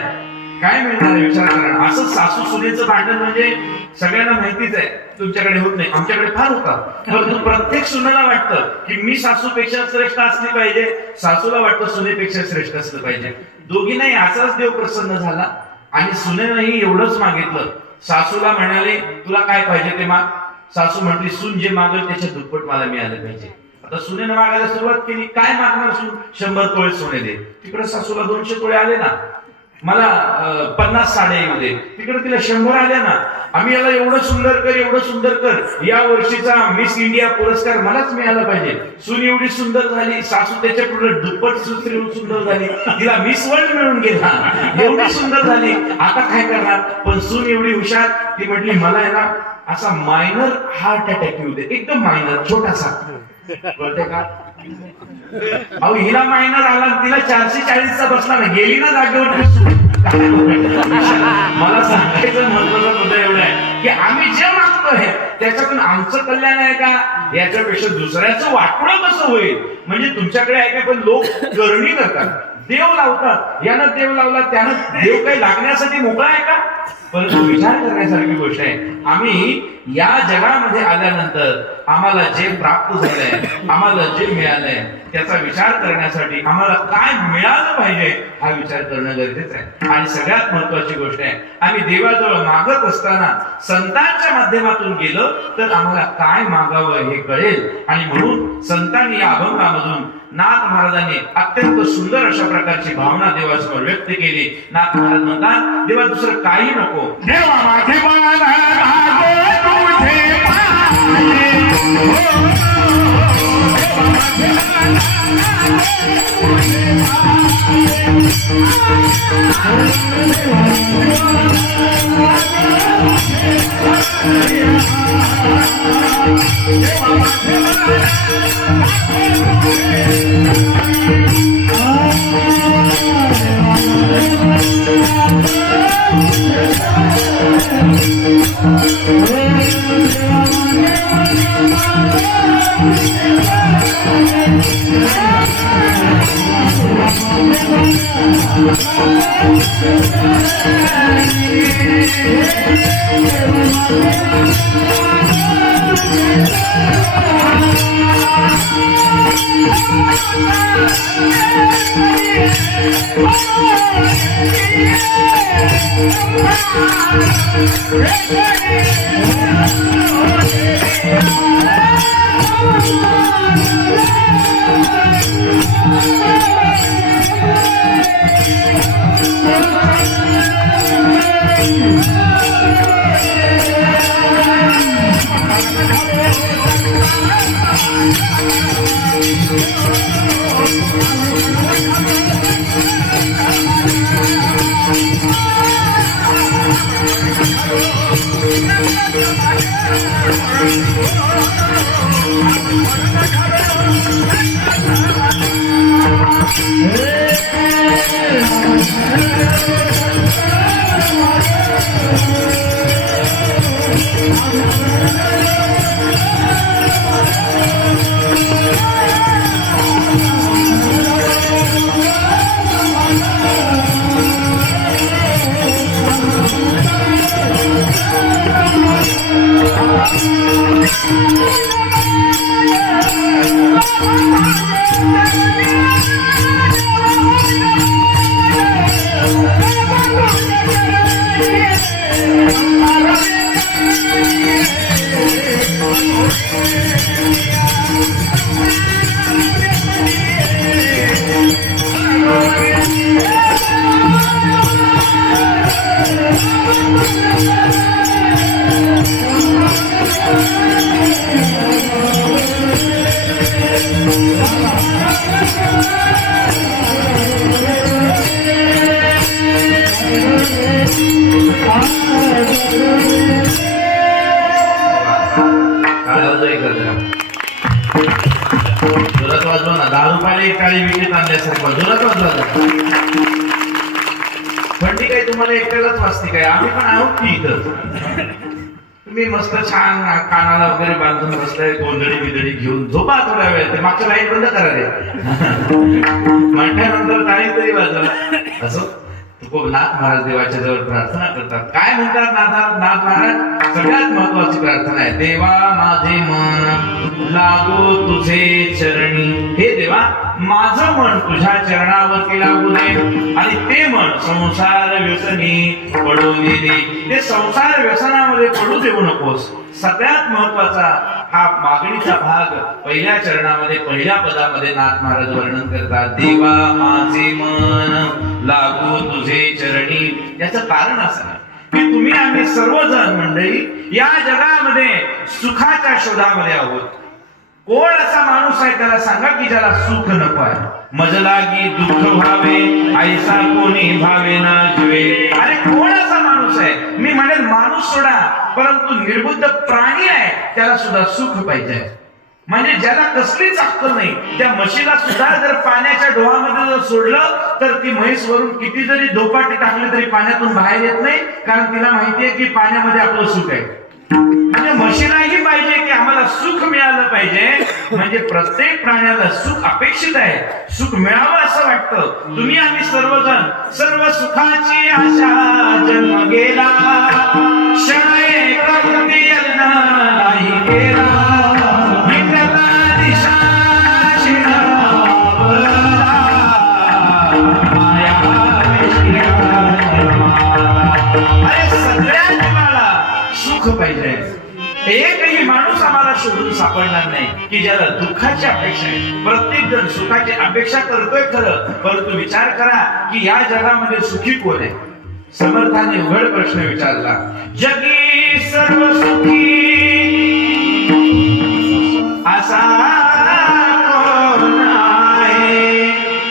काय मिळणार आहे विचार करा. असं सासू सुनेचं भांडण म्हणजे सगळ्यांना माहितीच आहे. तुमच्याकडे होत नाही, आमच्याकडे फार होतं. परंतु प्रत्येक सुनेला वाटतं की मी सासूपेक्षा श्रेष्ठ असली पाहिजे, सासूला वाटतं सुनेपेक्षा श्रेष्ठ असलं पाहिजे. दोघींनाही असाच देव प्रसन्न झाला आणि सुनेनंही एवढंच मागितलं. सासूला म्हणाले तुला काय पाहिजे ते माग. सासू म्हटली सून जे मागेल त्याच्या दुप्पट मला मिळालं पाहिजे. आता सुनेनं मागायला सुरुवात केली. काय मागणार सून? 100 तोळे सोने दे. तिकडे सासूला 200 तोळे आले ना. मला 50 साड्या येऊ दे. तिकडे तिला 100 आल्या ना. आम्ही याला एवढं सुंदर कर, एवढं सुंदर कर. या वर्षीचा मिस इंडिया पुरस्कार मलाच मिळाला पाहिजे. सून एवढी सुंदर झाली, सासू त्याच्या पुढे दुप्पट सुंदर झाली, तिला मिस वर्ल्ड मिळून गेला. एवढी सुंदर झाली, आता काय करणार? पण सून एवढी हुशार, ती म्हटली मला आहे ना असा मायनर हार्ट अटॅक येऊ दे, एकदम मायनर, छोटासा. कळते का? अहो हिला मायनर आला, तिला 440चा बसला ना, गेली ना जागेवर. मला सांगायचं महत्वाचा मुद्दा एवढा आहे की आम्ही जे मागतोय त्याच्यातून आमचं कल्याण आहे का, याच्यापेक्षा दुसऱ्याचं वाटोळं कसं होईल. म्हणजे तुमच्याकडे आहे का, पण लोक करणी करतात, देव लावतात. यानं देव लावला, त्यानं देव काही लागण्यासाठी मोकळा आहे का? परंतु विचार करण्यासारखी गोष्ट आहे. आम्ही या जगामध्ये आल्यानंतर आम्हाला जे प्राप्त झालंय, आम्हाला जे मिळालंय, त्याचा विचार करण्यासाठी आम्हाला काय मिळालं पाहिजे हा विचार करणं गरजेचं आहे. आणि सगळ्यात महत्वाची गोष्ट आहे, आम्ही देवाजवळ मागत असताना संतांच्या माध्यमातून गेलं तर आम्हाला काय मागावं हे कळेल. आणि म्हणून संतांनी या अभंगामधून नाथ महाराजांनी अत्यंत सुंदर अशा प्रकारची भावना देवासमोर व्यक्त केली. नाथ महाराज म्हणतात देवा दुसरं काही नको, देवा माझे मन लागो तुझे पाये. वाजवा ना, 10 रुपयाला एक टाळी विकत आणल्यासारखं जोरात वाजवा जरा. थंडी काय तुम्हाला एकट्यालाच वाजते काय? आम्ही पण आहोत की इथं. तुम्ही मस्त छान कानाला वगैरे बांधून बसलाय, गोंधळी बिदळी घेऊन झोपा थोड्या वेळ. ते मागचं लाईट बंद करा रे. म्हटल्यानंतर टाळी तरी वाजवा. असं तुकोबनाथ महाराज देवाच्या जवळ प्रार्थना करतात. काय म्हणतात नाथ महाराज? सगळ्यात महत्वाची प्रार्थना आहे, देवा माझे मन लागो तुझे चरणी. हे देवा, माझं मन तुझ्या चरणावरती लागू दे आणि ते मन संसार व्यसनी पडू दे. ते संसार व्यसनामध्ये पडू देऊ नकोस. सगळ्यात महत्वाचा हा मागणीचा भाग पहिल्या चरणामध्ये, पहिल्या पदामध्ये नाथ महाराज वर्णन करतात, देवा माझे मन लागू तुझे चरणी. याचं कारण असं आहे की तुम्ही आम्ही सर्वजण मंडळी या जगामध्ये सुखाच्या शोधामध्ये आहोत. कोण असा माणूस आहे त्याला सांगा की ज्याला सुख नको आहे? मजलागी दुःख व्हावे ऐसा कोणी भावे ना जीवे. अरे कोण असा माणूस आहे? मी म्हणेल माणूस सोडा, परंतु निर्बुद्ध प्राणी आहे त्याला सुद्धा सुख पाहिजे. म्हणजे ज्याला कसलीच अक्कल नाही, त्या म्हशीला सुद्धा जर पाण्याच्या डोहामध्ये जर सोडलं तर ती म्हैस वरून किती जरी धोपाटी टाकली तरी पाण्यातून बाहेर येत नाही, कारण तिला माहितीये की पाण्यामध्ये आपलं सुख आहे. म्हणजे म्हशीलाही पाहिजे की आम्हाला सुख मिळालं पाहिजे. म्हणजे प्रत्येक प्राण्याला सुख अपेक्षित आहे, सुख मिळावं असं वाटतं. तुम्ही आम्ही सर्वजण सर्व सुखाची आशा जन्म गेला, क्षण एक अगदी नाही गेला. सुख पाहिजे. एकही माणूस आम्हाला शोधून सापडणार नाही की ज्याला दुःखाची अपेक्षा आहे. प्रत्येक जण सुखाची अपेक्षा करतोय खरं, परंतु विचार करा की या जगामध्ये सुखी कोण आहे? समर्थाने उघड प्रश्न विचारला, जगी सर्व सुखी असा कोण आहे?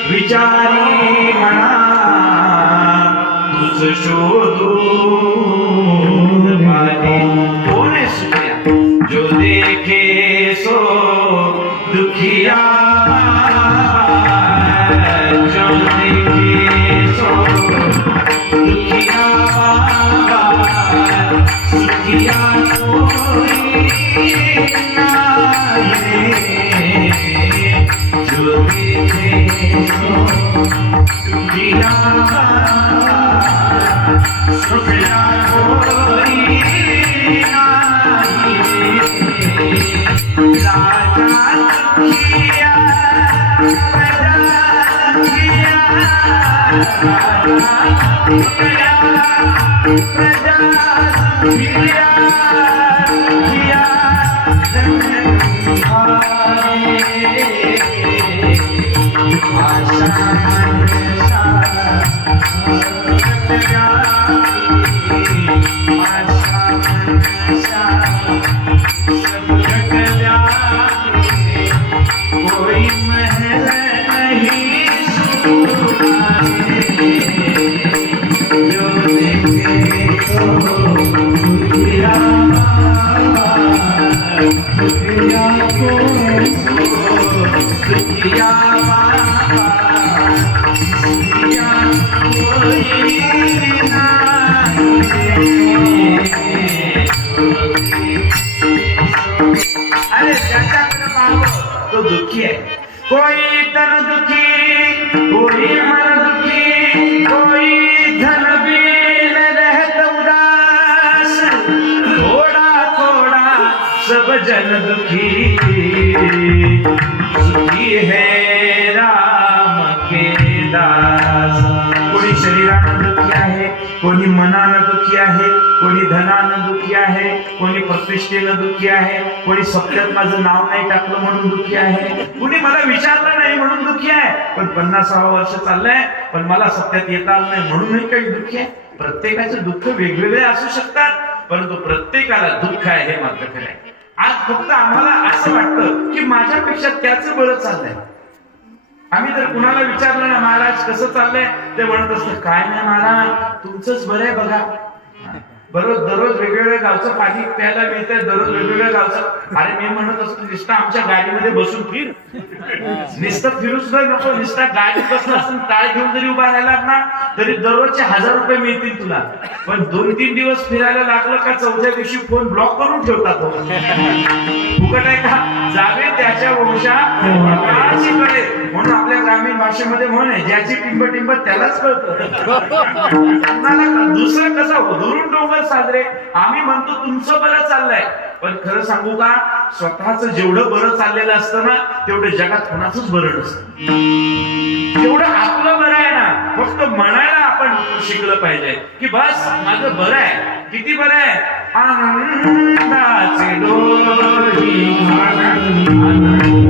विचारी म्हणा तुझ शोधू कौन है सुखिया? जो देखे सो दुखिया, जो देखे सो दुखिया, सुखिया कोई नहीं, जो देखे सो दुखिया, सुखिया कोई तो दुखी है. कोई तन दुखी, कोई मन दुखी, कोई धन बिन रहत उदास, थोड़ा थोड़ा सब जन दुखी. सुखी है राम के दास. कोणी शरीरानं दुखी आहे, कोणी मनानं दुखी आहे, कोणी धनानं दुखी आहे, कोणी प्रतिष्ठेनं दुखी आहे, कोणी सत्यात माझं नाव नाही टाकलं म्हणून दुखी आहे, कोणी मला विचारलं नाही म्हणून दुखी आहे, पण 50 वर्ष चाललंय पण मला सत्यात येता आलं नाही म्हणूनही काही दुखी आहे. प्रत्येकाचे दुःख वेगवेगळे असू शकतात, परंतु प्रत्येकाला दुःख आहे हे मात्र खरं आहे. आज फक्त आम्हाला असं वाटतं की माझ्यापेक्षा त्याचं बरं चाललंय. आम्ही जर कुणाला विचारलं ना, महाराज कसं चाललंय, ते म्हणत असतं काय नाही महाराज तुमचंच बरं आहे बघा. दररोज वेगवेगळ्या गावचं पाणी प्यायला मिळतंय, दररोज वेगवेगळ्या गावचं. अरे मी म्हणत असतो नुसतं आमच्या गाडीमध्ये बसून फिर, नुसतं फिरू सुद्धा नको, नुसता गाडी बसला असून टाळ घेऊन जरी उभा राहिला ना तरी दररोजचे 1000 रुपये मिळतील तुला. पण 2-3 दिवस फिरायला लागलं का चौथ्या दिवशी फोन ब्लॉक करून ठेवतात. फुकट आहे का? जावे त्याच्या वंशा कडे, म्हणून आपल्या ग्रामीण भाषेमध्ये म्हण आहे, ज्याची टिंब टिंब त्यालाच कळतं. दुसरं कसं दुरून डोंगर साजरे. आम्ही म्हणतो तुमचं बरं चाललंय, पण खरं सांगू का, स्वतःच जेवढं बरं चाललेलं असतं ना तेवढं जगात कोणाचंच बरं नसतं. जेवढं आपलं बरं आहे ना, फक्त म्हणायला आपण शिकलं पाहिजे की बस माझं बरं आहे. किती बरं आहे? आनंदाचे डोही आनंद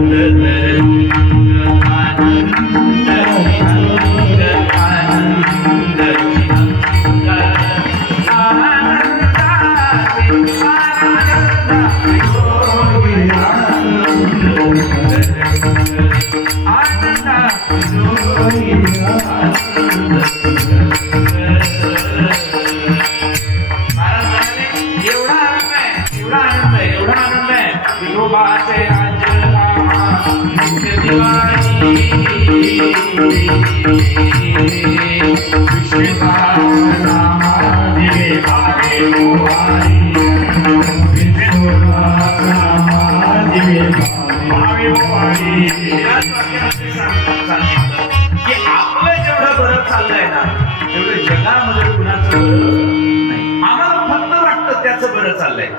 की आपलं जेवढं बरं चाललंय ना तेवढं जगामध्ये कुणाचं बरं नाही. आम्हाला फक्त वाटतं त्याचं बरं चाललंय.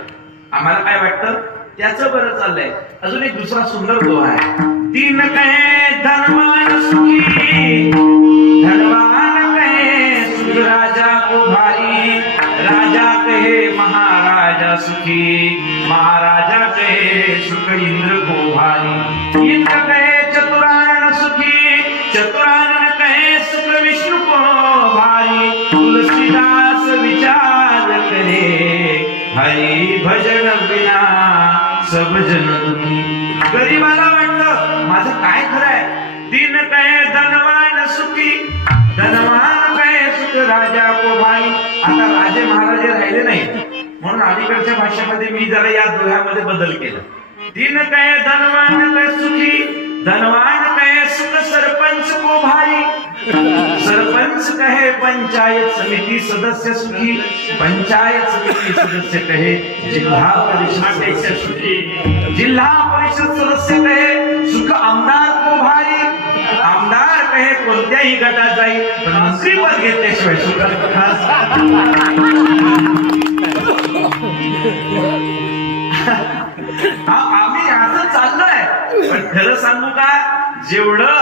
आम्हाला काय वाटतं? त्याचं बरं चाललंय. अजून एक दुसरा सुंदर दोहा आहे. तीन कहे धनवान सुखी, धनवान कहे सुख राजा को भारी, राजा कहे महाराजा सुखी, महाराजा कहे सुख इंद्र को भारी, इंद्र कहे चतुरानन सुखी, चतुरानन कहे सुख विष्णु को भारी, तुलसीदास विचार करे हरि भजन बिना सब जन दुखी. गरीबाला वाटतं माझं काय खरं आहे? दिन कहे धनवान सुखी, धनवान कहे सुख राजा को भाई. आता राजे महाराजे राहिले नाही, म्हणून अलीकडच्या भाषेमध्ये मी जरा या दोह्यामध्ये बदल केला. दिन कहे धनवान कहे सुखी, धनवान कहे सुख सरपंच को भाई, सरपंच कहे पंचायत समिति सदस्य सुखी, पंचायत समिति सदस्य कहे जिल्हा परिषद सुखी, जिल्हा परिषद सदस्य कहे सुख आमदार को भाई, आमदार कहे कोणत्याही गटात जाईल पण मंत्रीपद घेतल्याशिवाय सुख. आम्ही असं चाललोय, पण खरं सांगू का, जेवढं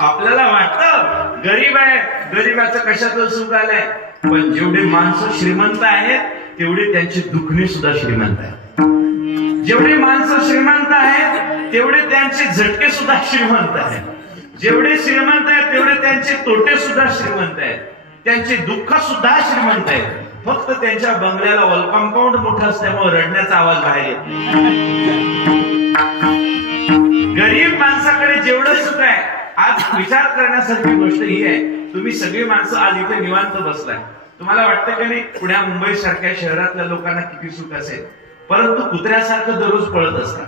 आपल्याला वाटतं गरीब आहे, गरीबाचं कशाचं सुख आलंय, पण जेवढे माणसं श्रीमंत आहेत तेवढे त्यांचे दुखणे सुद्धा श्रीमंत आहेत. जेवढे माणसं श्रीमंत आहेत तेवढे त्यांचे झटके सुद्धा श्रीमंत आहेत. जेवढे श्रीमंत आहेत तेवढे त्यांचे तोटे सुद्धा श्रीमंत आहेत, त्यांचे दुःख सुद्धा श्रीमंत आहेत. फक्त त्यांच्या बंगल्याला वॉल कंपाऊंड मोठं असल्यामुळे रडण्याचा आवाज बाहेर येत. गरीब माणसाकडे जेवढं सुख आहे, आज विचार करण्यासारखी गोष्ट ही आहे, तुम्ही सगळी माणसं आज इथे निवांत बसलाय. तुम्हाला वाटतं की नाही पुण्या मुंबई सारख्या शहरातल्या लोकांना किती सुख असेल, परंतु कुत्र्यासारखं दररोज पळत असतात.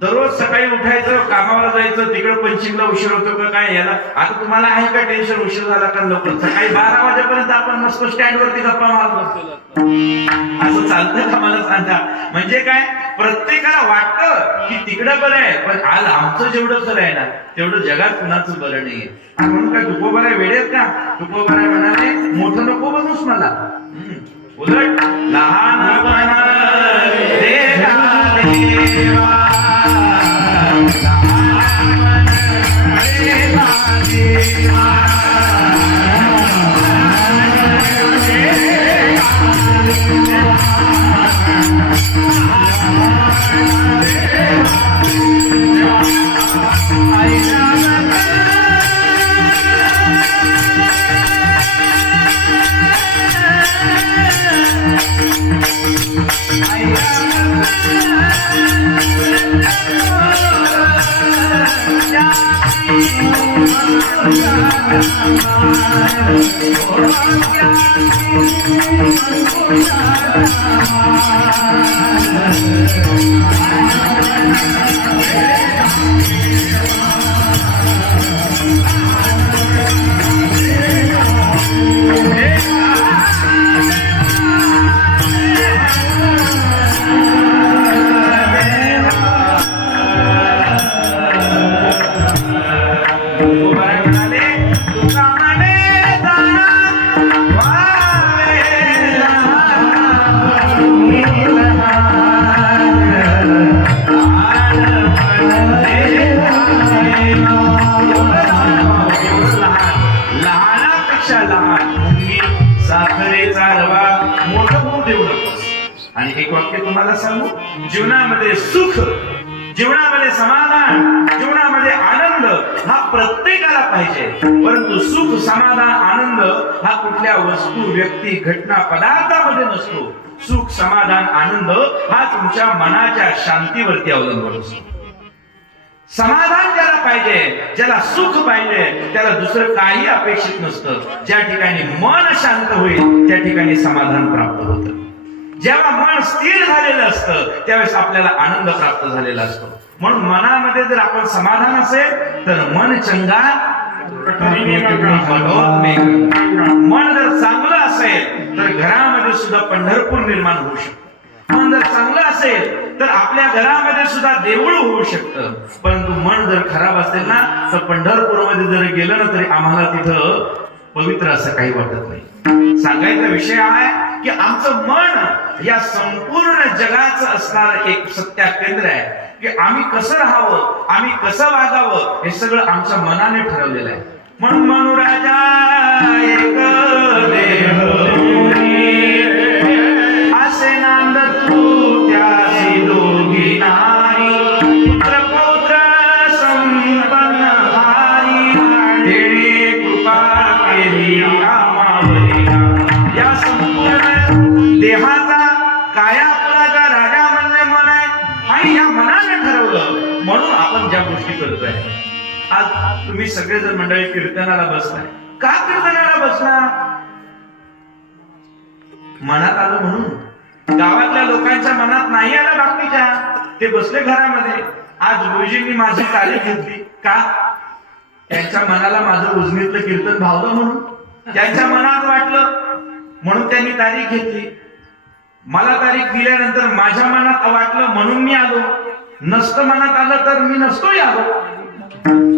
दररोज सकाळी उठायचं, कामावर जायचं, तिकडे पंचिंगला उशीर होतो का काय याला. आता तुम्हाला आहे का टेन्शन उशीर झाला का लवकर? सकाळी 12 वाजेपर्यंत आपण मस्त स्टँड वरती गप्पा मारत बसतो. असं चालतं का मला सांगा? म्हणजे काय, प्रत्येकाला वाटतं की तिकडं बरं आहे, पण आज आमचं जेवढं खरं आहे ना तेवढं जगात कुणाचं बरं नाहीये. म्हणून काय तुकोबा आहे वेळेत का? तुकोबा म्हणाले मोठं नको बनूस मला, उलट लहान तुकाराम म्हणाले, तुका म्हणे दाना व्हावे लहान लहानापेक्षा लहान मुंगी साखरेचा रवा मोठं होऊ देऊ नकोस. आणि एक वाक्य तुम्हाला सांगू, जीवनामध्ये सुख, जीवनामध्ये समाधान, जीवनामध्ये आनंद हा प्रत्येकाला पाहिजे. परंतु सुख, समाधान, आनंद हा कुठल्या वस्तू, व्यक्ती, घटना, पदार्थामध्ये नसतो. सुख, समाधान, आनंद हा तुमच्या मनाच्या शांतीवरती अवलंबून असतो. समाधान ज्याला पाहिजे, ज्याला सुख पाहिजे, त्याला दुसरं काही अपेक्षित नसतं. ज्या ठिकाणी मन शांत होईल त्या ठिकाणी समाधान प्राप्त होतं. जेव्हा मन स्थिर झालेलं असतं त्यावेळेस आपल्याला आनंद प्राप्त झालेला असतो. म्हणून मनामध्ये जर आपण समाधान असेल तर मन चंगा, मन जर चांगलं असेल तर घरामध्ये सुद्धा पंढरपूर निर्माण होऊ शकतं. मन जर चांगलं असेल तर आपल्या घरामध्ये सुद्धा देऊळ होऊ शकतं. परंतु मन जर खराब असेल ना तर पंढरपूरमध्ये जर गेलं ना तरी आम्हाला तिथं पवित्र असं काही वाटत नाही. सांगायचा विषय आहे की आमचं मन या संपूर्ण जगाचं असणारं एक सत्या केंद्र आहे. की आम्ही कसं राहावं, आम्ही कसं वागावं हे सगळं आमच्या मनाने ठरवलेलं आहे. म्हणून मनुराजा एक देह असे नांद तू त्यासी दोघी नारी, पुत्र पौत्र संपन्न हारी, तेने कृपा केली आम्हावरी. या संपूर्ण देहाचा कायापलाचा राजा म्हणजे मन आहे. आणि या मनाने ठरवलं म्हणून आपण ज्या गोष्टी करतोय. आज तुम्ही सगळेजण मंडळी कीर्तनाला बसलाय. का कीर्तनाला बसला? मनात आलं म्हणून. गावातल्या लोकांच्या मनात नाही आलं बाकीच्या, ते बसले घरामध्ये. आज गुरुजींनी माझी तारीख घेतली का? त्यांच्या मनाला माझं उजनीतलं कीर्तन भावलं म्हणून. त्यांच्या मनात वाटलं म्हणून त्यांनी तारीख घेतली. मला तारीख दिल्यानंतर माझ्या मनात वाटलं म्हणून मी आलो. नसतं मनात आलं तर मी नसतोही आलो.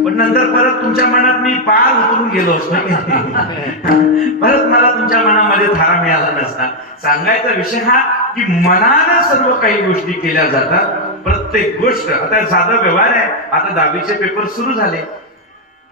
पण नंतर परत तुमच्या मनात मी पार उतरून गेलो असतो. परत मला तुमच्या मनामध्ये थारा मिळाला नसता. सांगायचा विषय हा की मनानं सर्व काही गोष्टी केल्या जातात. प्रत्येक गोष्ट आता साधा व्यवहार आहे. आता 10वीचे पेपर सुरू झाले.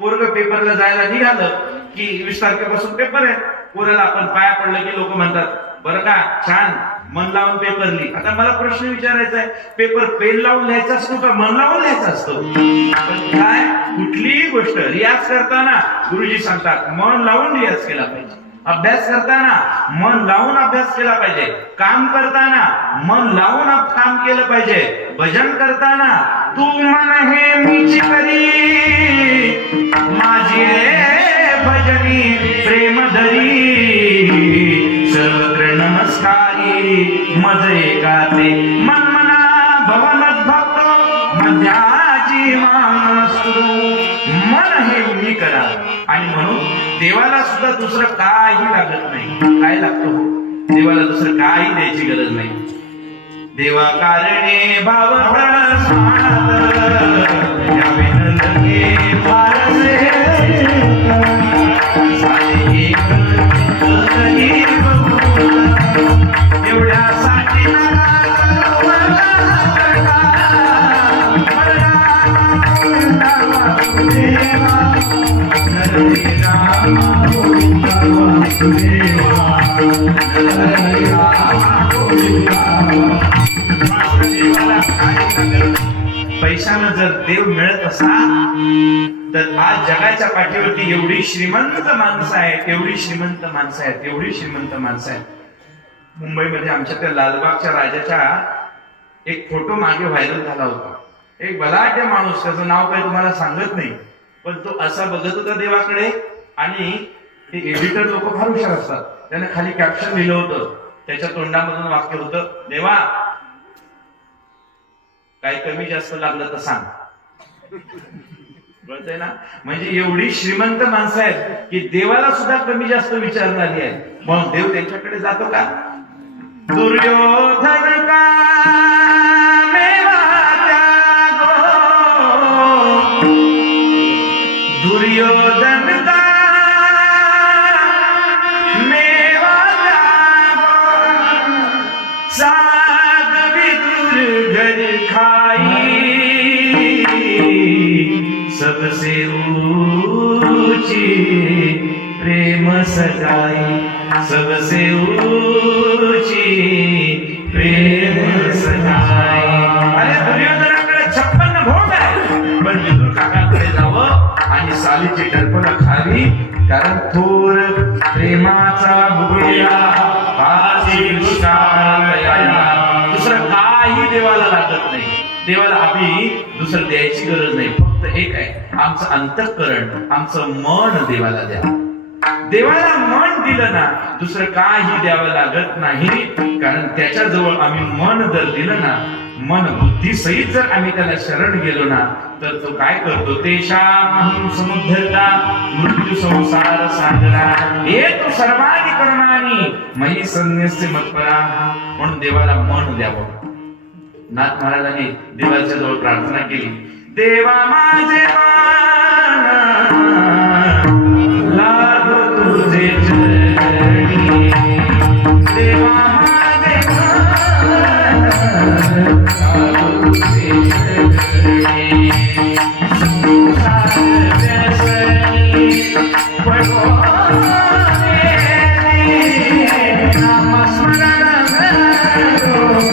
पोरग पेपरला जायला निघालं की 20 तारखेपासून पेपर आहे. पोराला आपण पाया पडलं की लोक म्हणतात बरं का, छान मन लावून पेपर लिही. आता मला प्रश्न विचारायचा आहे, पेपर पेन लावून लिहायचा असतो का मन लावून लिहायचा असतो? पण काय, कुठलीही गोष्ट रियाज करताना गुरुजी सांगतात मन लावून रियाज केला पाहिजे. अभ्यास करताना मन लावून अभ्यास केला पाहिजे. काम करताना मन लावून काम केलं पाहिजे. भजन करताना तू मन हे मीची करी, माझी भजनी प्रेम धरी, सर्वत्र नमस्कारी मजे गाते, मन मना भवनत भक्त मध्याची मानसू. मन हे मी करा. आणि म्हणून देवाला सुद्धा दुसरं काही लागत नाही. काय लागतो? देवाला दुसरं काही द्यायची गरज नाही. देवा कारणे भाव एवढ्यासाठी पैशानं जर देव मिळत असा तर आज जगाच्या पाठीवरती एवढी श्रीमंत माणसं आहेत, एवढी श्रीमंत माणसं आहेत, एवढी श्रीमंत माणसं आहेत. मुंबईमध्ये आमच्या त्या लालबागच्या राजाच्या एक फोटो मागे व्हायरल झाला होता. एक बलाढ्य माणूस, त्याचं नाव काही तुम्हाला सांगत नाही, पण तो असा बघत होता देवाकडे आणि ते एडिटर लोक फार हुशार असतात. त्याने खाली कॅप्शन लिहिलं होतं, त्याच्या तोंडामधून वाक्य होतं, देवा काही कमी जास्त लागलं तर सांग. कळतंय ना? म्हणजे एवढी श्रीमंत माणसं आहेत की देवाला सुद्धा कमी जास्त विचारणारी आहे. मग देव त्यांच्याकडे जातो का? दुर्योधन का मेवा त्यागो, दुर्योधन का मेवा त्यागो, साग विदुर घर खाई, सबसे ऊंची प्रेम सगाई, सबसे ऊंची प्रेम सगाई. अरे दुर्योधनाकडे 56 भोग आहे, पण विदुर काकाकडे जावं आणि सालीची टर्पण खावी, कारण थोर प्रेमाचा बुगड्या हाची दुष्काळ. दुसरं काही देवाला लागत नाही. देवाला आम्ही दुसरं द्यायची गरज नाही. फक्त एक आहे, आमचं अंतःकरण, आमचं मन देवाला द्या. देवाला मन दिलं ना, दुसरं काही द्यावं लागत नाही. कारण त्याच्याजवळ आम्ही मन जर दिलं ना, मन बुद्धी सहित जर आम्ही त्याला शरण गेलो ना, तर तो काय करतो? तेषां समुद्धरता मृत्यू संसार सागरा, हे तू सर्वांनी कर्मानी मयी संन्यस्य मत्परा. म्हणून देवाला मन द्यावं. नाथ महाराजांनी देवाच्या जवळ प्रार्थना केली, देवा माझे मन लागो तुझे चरणी, देवा माझे मन लागो तुझे चरणी, संसार व्यसनी पडो नामस्मरण करो.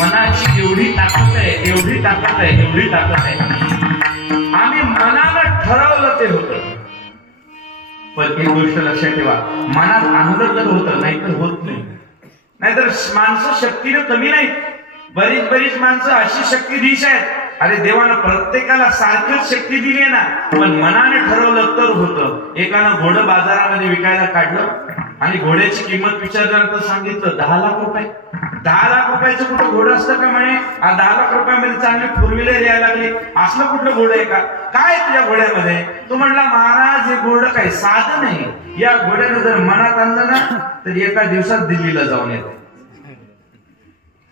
मनाची एवढी ताकद आहे, एवढी ताकद आहे, एवढी ताकद आहे. आम्ही मनानं ठरवलं ते होतं. पण एक गोष्ट लक्षात ठेवा, मनात आणलं तर होतं, नाहीतर होत नाही. नाहीतर माणसं शक्तीनं कमी नाहीत. बरीच माणसं अशी शक्ती दिश आहेत. अरे देवानं प्रत्येकाला सारखीच शक्ती दिली आहे ना, पण मनाने ठरवलं तर होतं. एकानं घोडं बाजारामध्ये विकायला काढलं आणि घोड्याची किंमत विचारल्यानंतर सांगितलं 10 लाख रुपये. 10 लाख रुपयाचं कुठं घोडं असतं का म्हणे? 10 लाख रुपयामध्ये चांगली 4 व्हीलर यायला लागली, असलं कुठलं घोडं आहे का? काय तुझ्या घोड्यामध्ये? तो म्हणला, महाराज हे घोडं काही साधं नाही. या घोड्यानं जर मनात आणलं ना, तर एका दिवसात दिल्लीला जाऊन येते.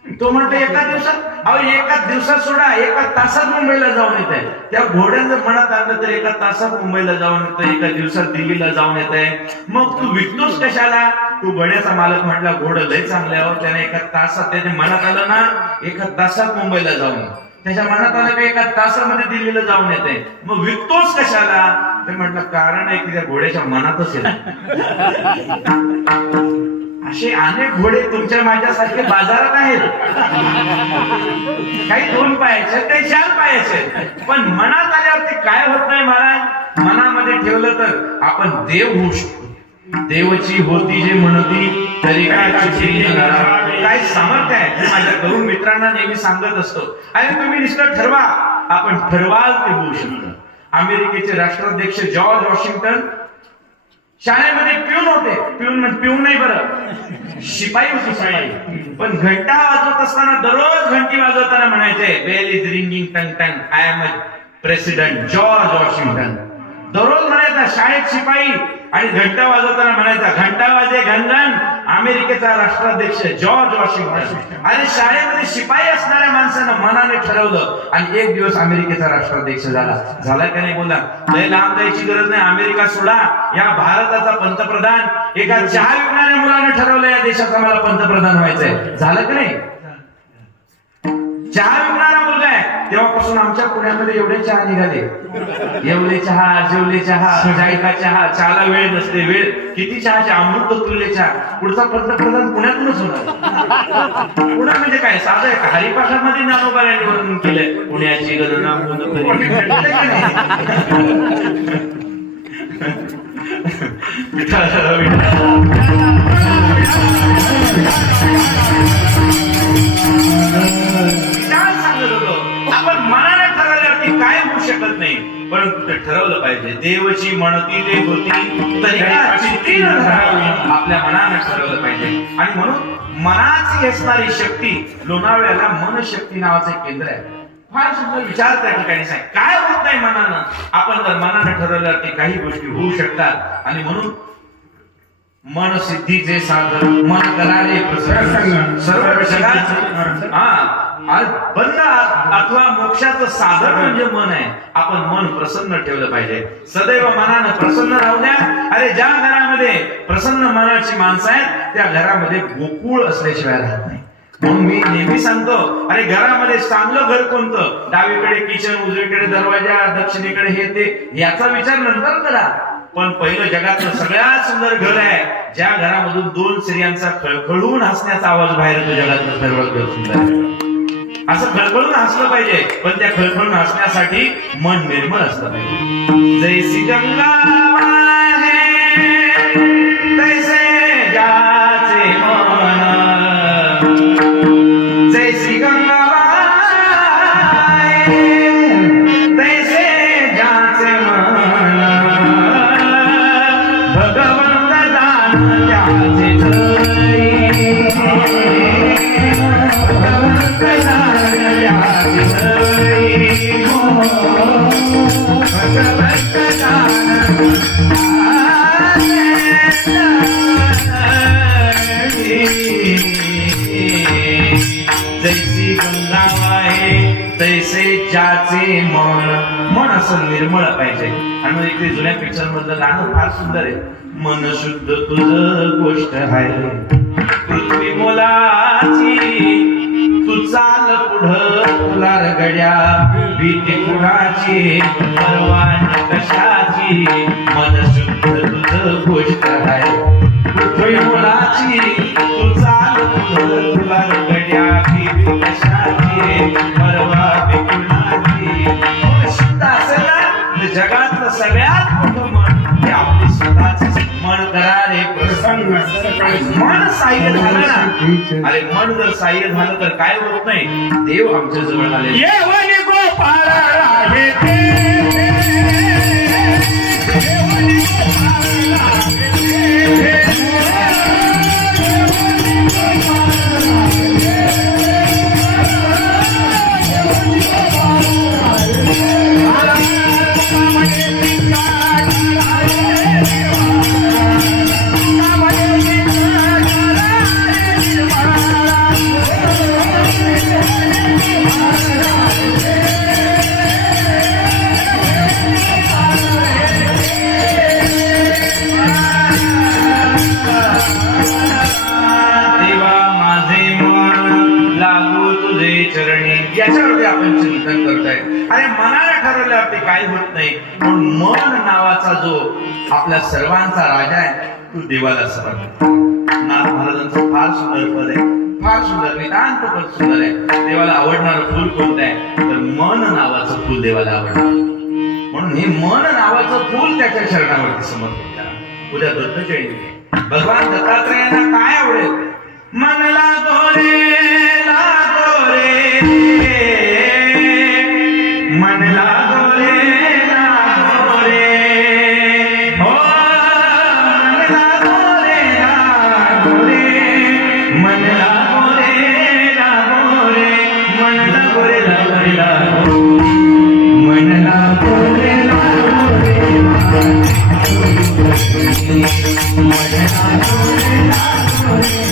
तो म्हणतो एका दिवसात? अहो एका दिवसात सोडा, एका तासात मुंबईला जाऊन येत आहे. त्या घोड्यानं जर मनात आणलं तर एका तासात मुंबईला जाऊन येतं, एका दिवसात दिल्लीला जाऊन येत आहे. मग तू विकतोस कशाला? तू घोड्याचा मालक म्हटला, घोडं लय चांगलं आहे, त्याने एका तासात, त्याच्या मनात आलं ना एका तासात मुंबईला जाऊन, त्याच्या मनात आलं का एका तासामध्ये दिल्लीला जाऊन येते. मग विकतोस कशाला? ते म्हटलं कारण आहे की त्या घोड्याच्या मनातच येत. असे अनेक घोडे तुमच्या माझ्यासारखे बाजारात आहेत. काही 2 पायाचे, काही 4 पायाचे, पण मनात आल्यावर ते काय होत नाही महाराज. मनामध्ये ठेवलं तर आपण देव होऊ शकतो. देवची होती जे म्हणती तरी काय सामर्थ्य आहे. मी माझ्या तरुण मित्रांना नेहमी सांगत असतो, अरे तुम्ही नुसतं ठरवा, आपण ठरवाल ते होऊ शकतं. अमेरिकेचे राष्ट्राध्यक्ष जॉर्ज वॉशिंग्टन शाळेमध्ये प्यून होते. प्यून नाही बरं, शिपाई होती, शिपाई. पण घंटा वाजवत असताना, दररोज घंटी वाजवताना म्हणायचे, बेल इज रिंगिंग टंग टंग, I am a president George Washington. दररोज म्हणायचा शाळेत शिपाई, आणि घंटा वाजवताना म्हणायचा, घंटा वाजे घनघन, अमेरिकेचा राष्ट्राध्यक्ष जॉर्ज वॉशिंग्टन. आणि शाळेमध्ये शिपाई असणाऱ्या माणसानं मनाने ठरवलं आणि एक दिवस अमेरिकेचा राष्ट्राध्यक्ष झाला का नाही? बोला, लय लांब जायची गरज नाही. अमेरिका सोडा, या भारताचा पंतप्रधान एका चहा विकणाऱ्या मुलाने ठरवलं या देशाचा मला पंतप्रधान व्हायचंय. झालं का नाही? चहा विकणारा मुलगा आहे. तेव्हापासून आमच्या पुण्यामध्ये एवढे चहा निघाले, एवढे चहा, जेवले चहा, जायका चहा, चहाला वेळ नसते. वेळ किती चहाचे अमृत तुरले चहा. पुढचा पंतप्रधान पुण्यातूनच होणार. पुणे म्हणजे काय साधं आहे का? हरिपाठामध्ये ज्ञानोबाने वर्णन केलंय, पुण्याची गणना विठ्ठल विठ्ठल काय सांगत होतो आपण मनाने ठरवल्यावरती काय होऊ शकत नाही, परंतु ते ठरवलं पाहिजे. देवची म्हणती ते होती तरी का चित्ती न धरावी, आपल्या मनाने ठरवलं पाहिजे. आणि म्हणून मनाची असणारी शक्ती, लोणावळ्याला मनशक्ती नावाचं एक केंद्र आहे. फार सुंदर विचार त्या ठिकाणी सांग, काय होत नाही मनानं, आपण जर मनाने ठरवल्यावरती काही गोष्टी होऊ शकतात. आणि म्हणून मन सिद्धीचे साधन, मन करारे प्रसन्न, सर्व जगाचं बंध अथवा मोक्षाचं साधन म्हणजे मन आहे. आपण मन प्रसन्न ठेवलं पाहिजे, सदैव मनानं प्रसन्न राहू द्या. अरे ज्या घरामध्ये प्रसन्न मनाची माणसं आहेत त्या घरामध्ये गोकुळ असल्याशिवाय राहत नाही. म्हणून मी नेहमी सांगतो, अरे घरामध्ये चांगलं घर कोणतं, डावीकडे किचन, उजवीकडे दरवाजा, दक्षिणेकडे हे ते, याचा विचार नंतर करा. पण पहिलं जगातलं सगळ्यात सुंदर घर आहे ज्या घरामधून दोन स्त्रियांचा खळखळून हसण्याचा आवाज बाहेर येतो. जगातलं सर्वात घर सुंदर आहे. असं खळखळून हसलं पाहिजे, पण त्या खळखळून हसण्यासाठी मन निर्मळ असलं पाहिजे. जैसी गंगा वाहे तैसे जाचे मन, जैसी गंगा वाहे तैसे जाचे मन, भगवंत जाण त्याचे ठाई, भगवंत जाण त्याचे ठाई, भगवंत जाण जैसी गंगा वाहे तैसे ज्याचे मन. मन असं निर्मळ पाहिजे. आणि इथे जुन्या पिक्चर मधलं गाणं फार सुंदर आहे. मन शुद्ध तुझ गोष्ट आहे, पृथ्वी मोलाची, तू चाल पुढं तुला रगड्या, भीती कुणाची परवानी कशाची, मन शुद्ध तुझ गोष्ट आहे, पृथ्वी मोलाची, तू चाल पुढं तुला रगड्या, भीती कशाची परवानी कुणाची. शुद्ध असेल ना, जगातलं सगळ्यात मोठं मन हे आपले स्वतःच मन करारे प्रसन्न. मन साह्य झालं ना, अरे मन जर साह्य झालं तर काय होत नाही, देव आमच्या जवळ आले. येवनी गोपाळ आहे ते, येवनी गोपाळ आहे ते, याच्यावरती आपण चिंतन करतोय. अरे मनाला ठरवल्यावरती काही होत नाही. पण मन नावाचा जो आपल्या सर्वांचा राजा आहे तो देवाला समर्पित. नाथ महाराजांचं फार सुंदर पद आहे, फार सुंदर, नितांत पद सुंदर आहे. देवाला आवडणारं फुल कोणतं आहे तर मन नावाचं फुल देवाला आवडणार. म्हणून हे मन नावाचं फुल त्याच्या चरणावरती समर्पित करा. उद्या दत्त जयंती आहे. भगवान दत्तात्रेयांना काय आवडेल, मनला गोरे लागो रे, मन लागो रे लागो रे, हो मन लागो रे लागो रे, मन लागो रे लागो रे, मन लागो रे लागो रे लागो, मन लागो रे लागो रे, मन लागो रे लागो रे.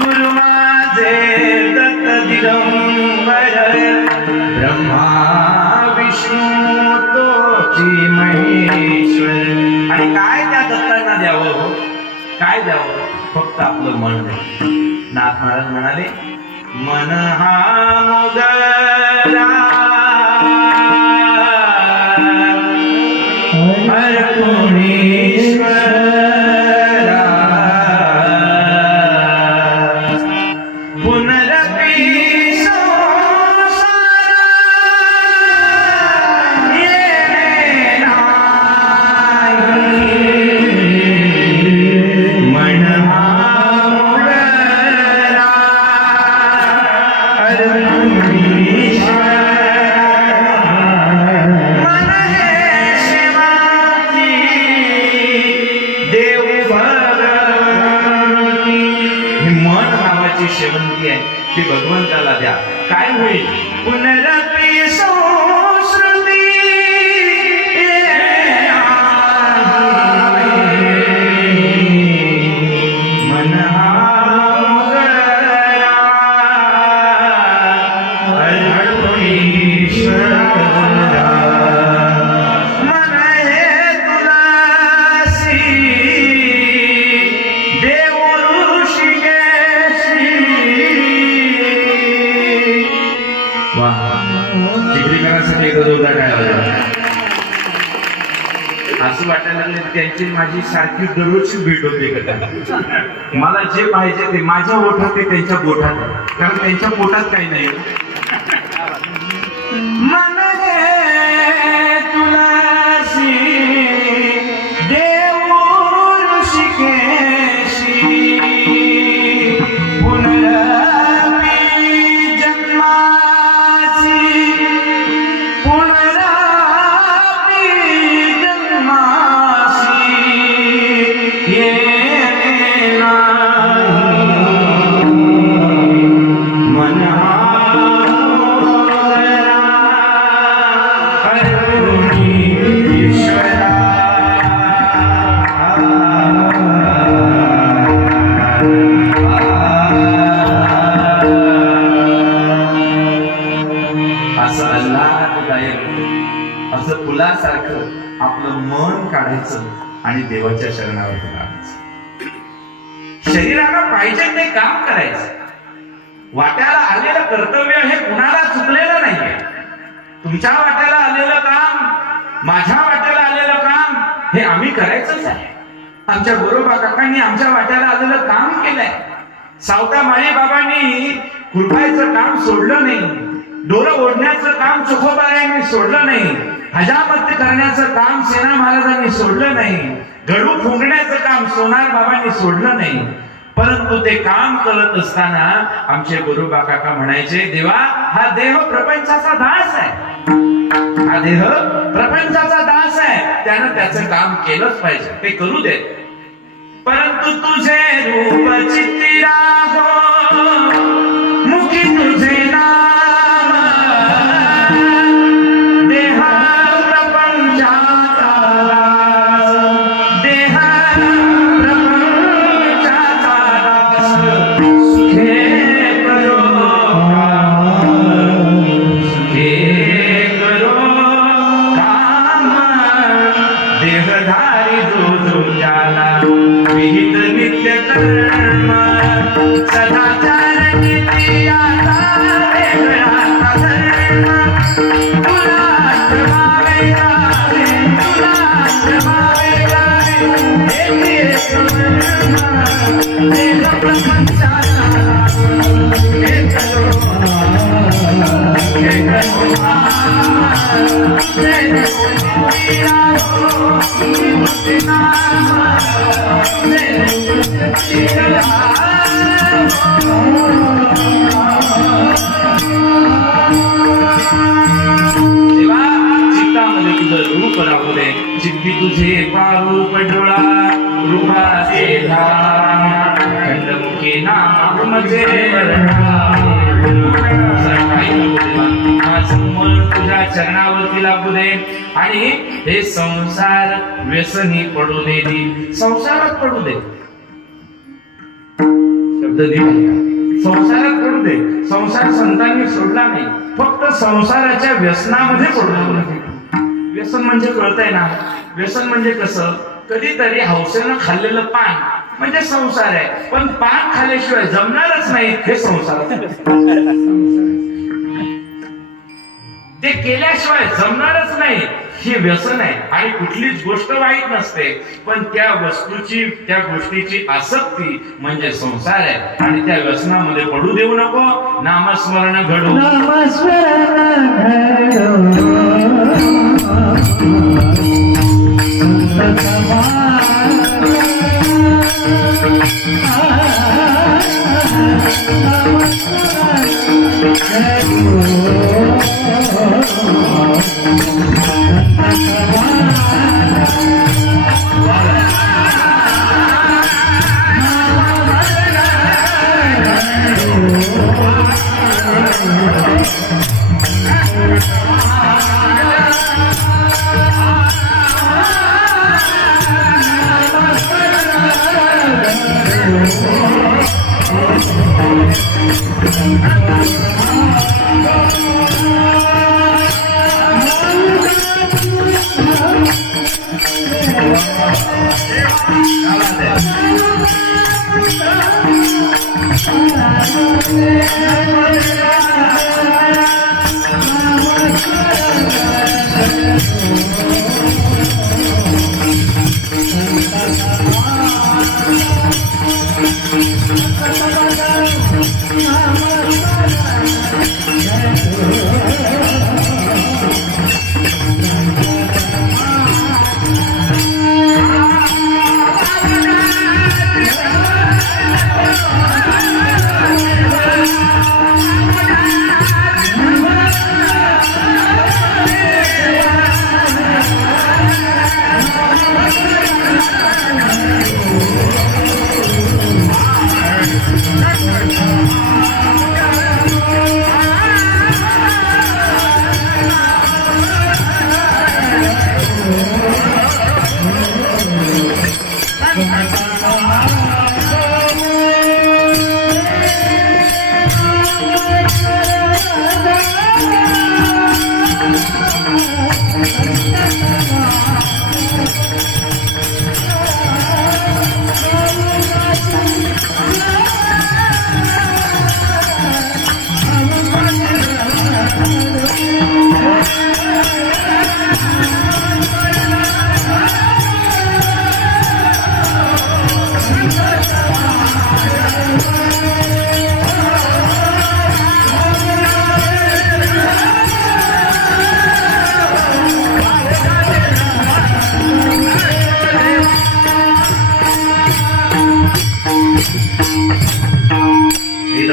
गुरु माझे दत्त दिगंबर ब्रह्मा विष्णू तोची महेश्वर. आणि काय त्या दत्तांना द्यावं हो? काय द्यावं? फक्त आपलं मन द्यावं. नाथ महाराज म्हणाले मन हा मोगरा शेवंती आहे ती भगवंताला द्या. काय होईल? पुनरपी संस्कृती मन हा मोगरा अर्पणेश्वरा. मन हे तुलासी देव चित्रीकरणासाठी एक जोरदार टाळ्या. असं वाटायला लागले त्यांची माझी सारखी दररोजची भेट होते एकत्र. मला जे पाहिजे ते माझ्या ओठात ते त्यांच्या पोटात, कारण त्यांच्या पोटात काही नाही. मन हे तुलासी देव ऋषिकेशी असं फुलासारखं आपलं मन काढायचं आणि देवाच्या शरणावर लागायचं. शरीराला पाहिजे ते काम करायचं. वाट्याला आलेलं कर्तव्य हे कुणाला चुकलेलं नाहीये. तुमच्या वाट्याला आलेलं काम, माझ्या वाट्याला आलेलं काम हे आम्ही करायचंच आहे. आमच्या गुरुबा काकांनी आमच्या वाट्याला आलेलं काम केलंय. सावता माळी बाबांनी खुरपायचं काम सोडलं नाही. डोरं ओढण्याचं काम चोखोबारायांनी सोडलं नाही. हजामत करण्याचं काम सेना महाराजांनी सोडलं नाही. गडू फुंकण्याचं काम सोनार बाबांनी सोडलं नाही. परंतु ते काम करत असताना आमचे गुरुबा काका म्हणायचे, देवा हा देह प्रपंचाचा दास आहे. हा देह प्रपंचाचा दास आहे, त्यानं त्याचं काम केलंच पाहिजे, ते करू दे. परंतु तुझे रूप चित्तिरा हो, मुखी तुझे नाम, देहा प्रपंचाचा दास, देहा प्रपंचाचा दास, सुखे करो काम, देहधारी जो जो ज्याला विहित नित्य कर्म, सदाचार नित्याचा वेगळा धर्म, तुला ठेवावे, तुला ठेवावे. देवा चित्तामध्ये तुझं रूप राहू दे चित्ती तुझे पारूप डोळा रूपाचे धाम खंडमुखी नामाचे माझं मन तुझ्या चरणावरती लागू दे आणि हे संसार व्यसनी पडू दे संसारात पडू दे शब्द दिला संसारात पडू दे संसार संतांनी सोडला नाही फक्त संसाराच्या व्यसनामध्ये पडू दे व्यसन म्हणजे कळतंय ना व्यसन म्हणजे कसं कधीतरी हौसेनं खाल्लेलं पान म्हणजे संसार आहे पण पान खाल्ल्याशिवाय जमणारच नाही हे संसार ते केल्याशिवाय जमणारच नाही हे व्यसन आहे आणि कुठलीच गोष्ट वाईट नसते पण त्या वस्तूची त्या गोष्टीची आसक्ती म्हणजे संसार आहे आणि त्या व्यसनामध्ये पडू देऊ नको नामस्मरण घडू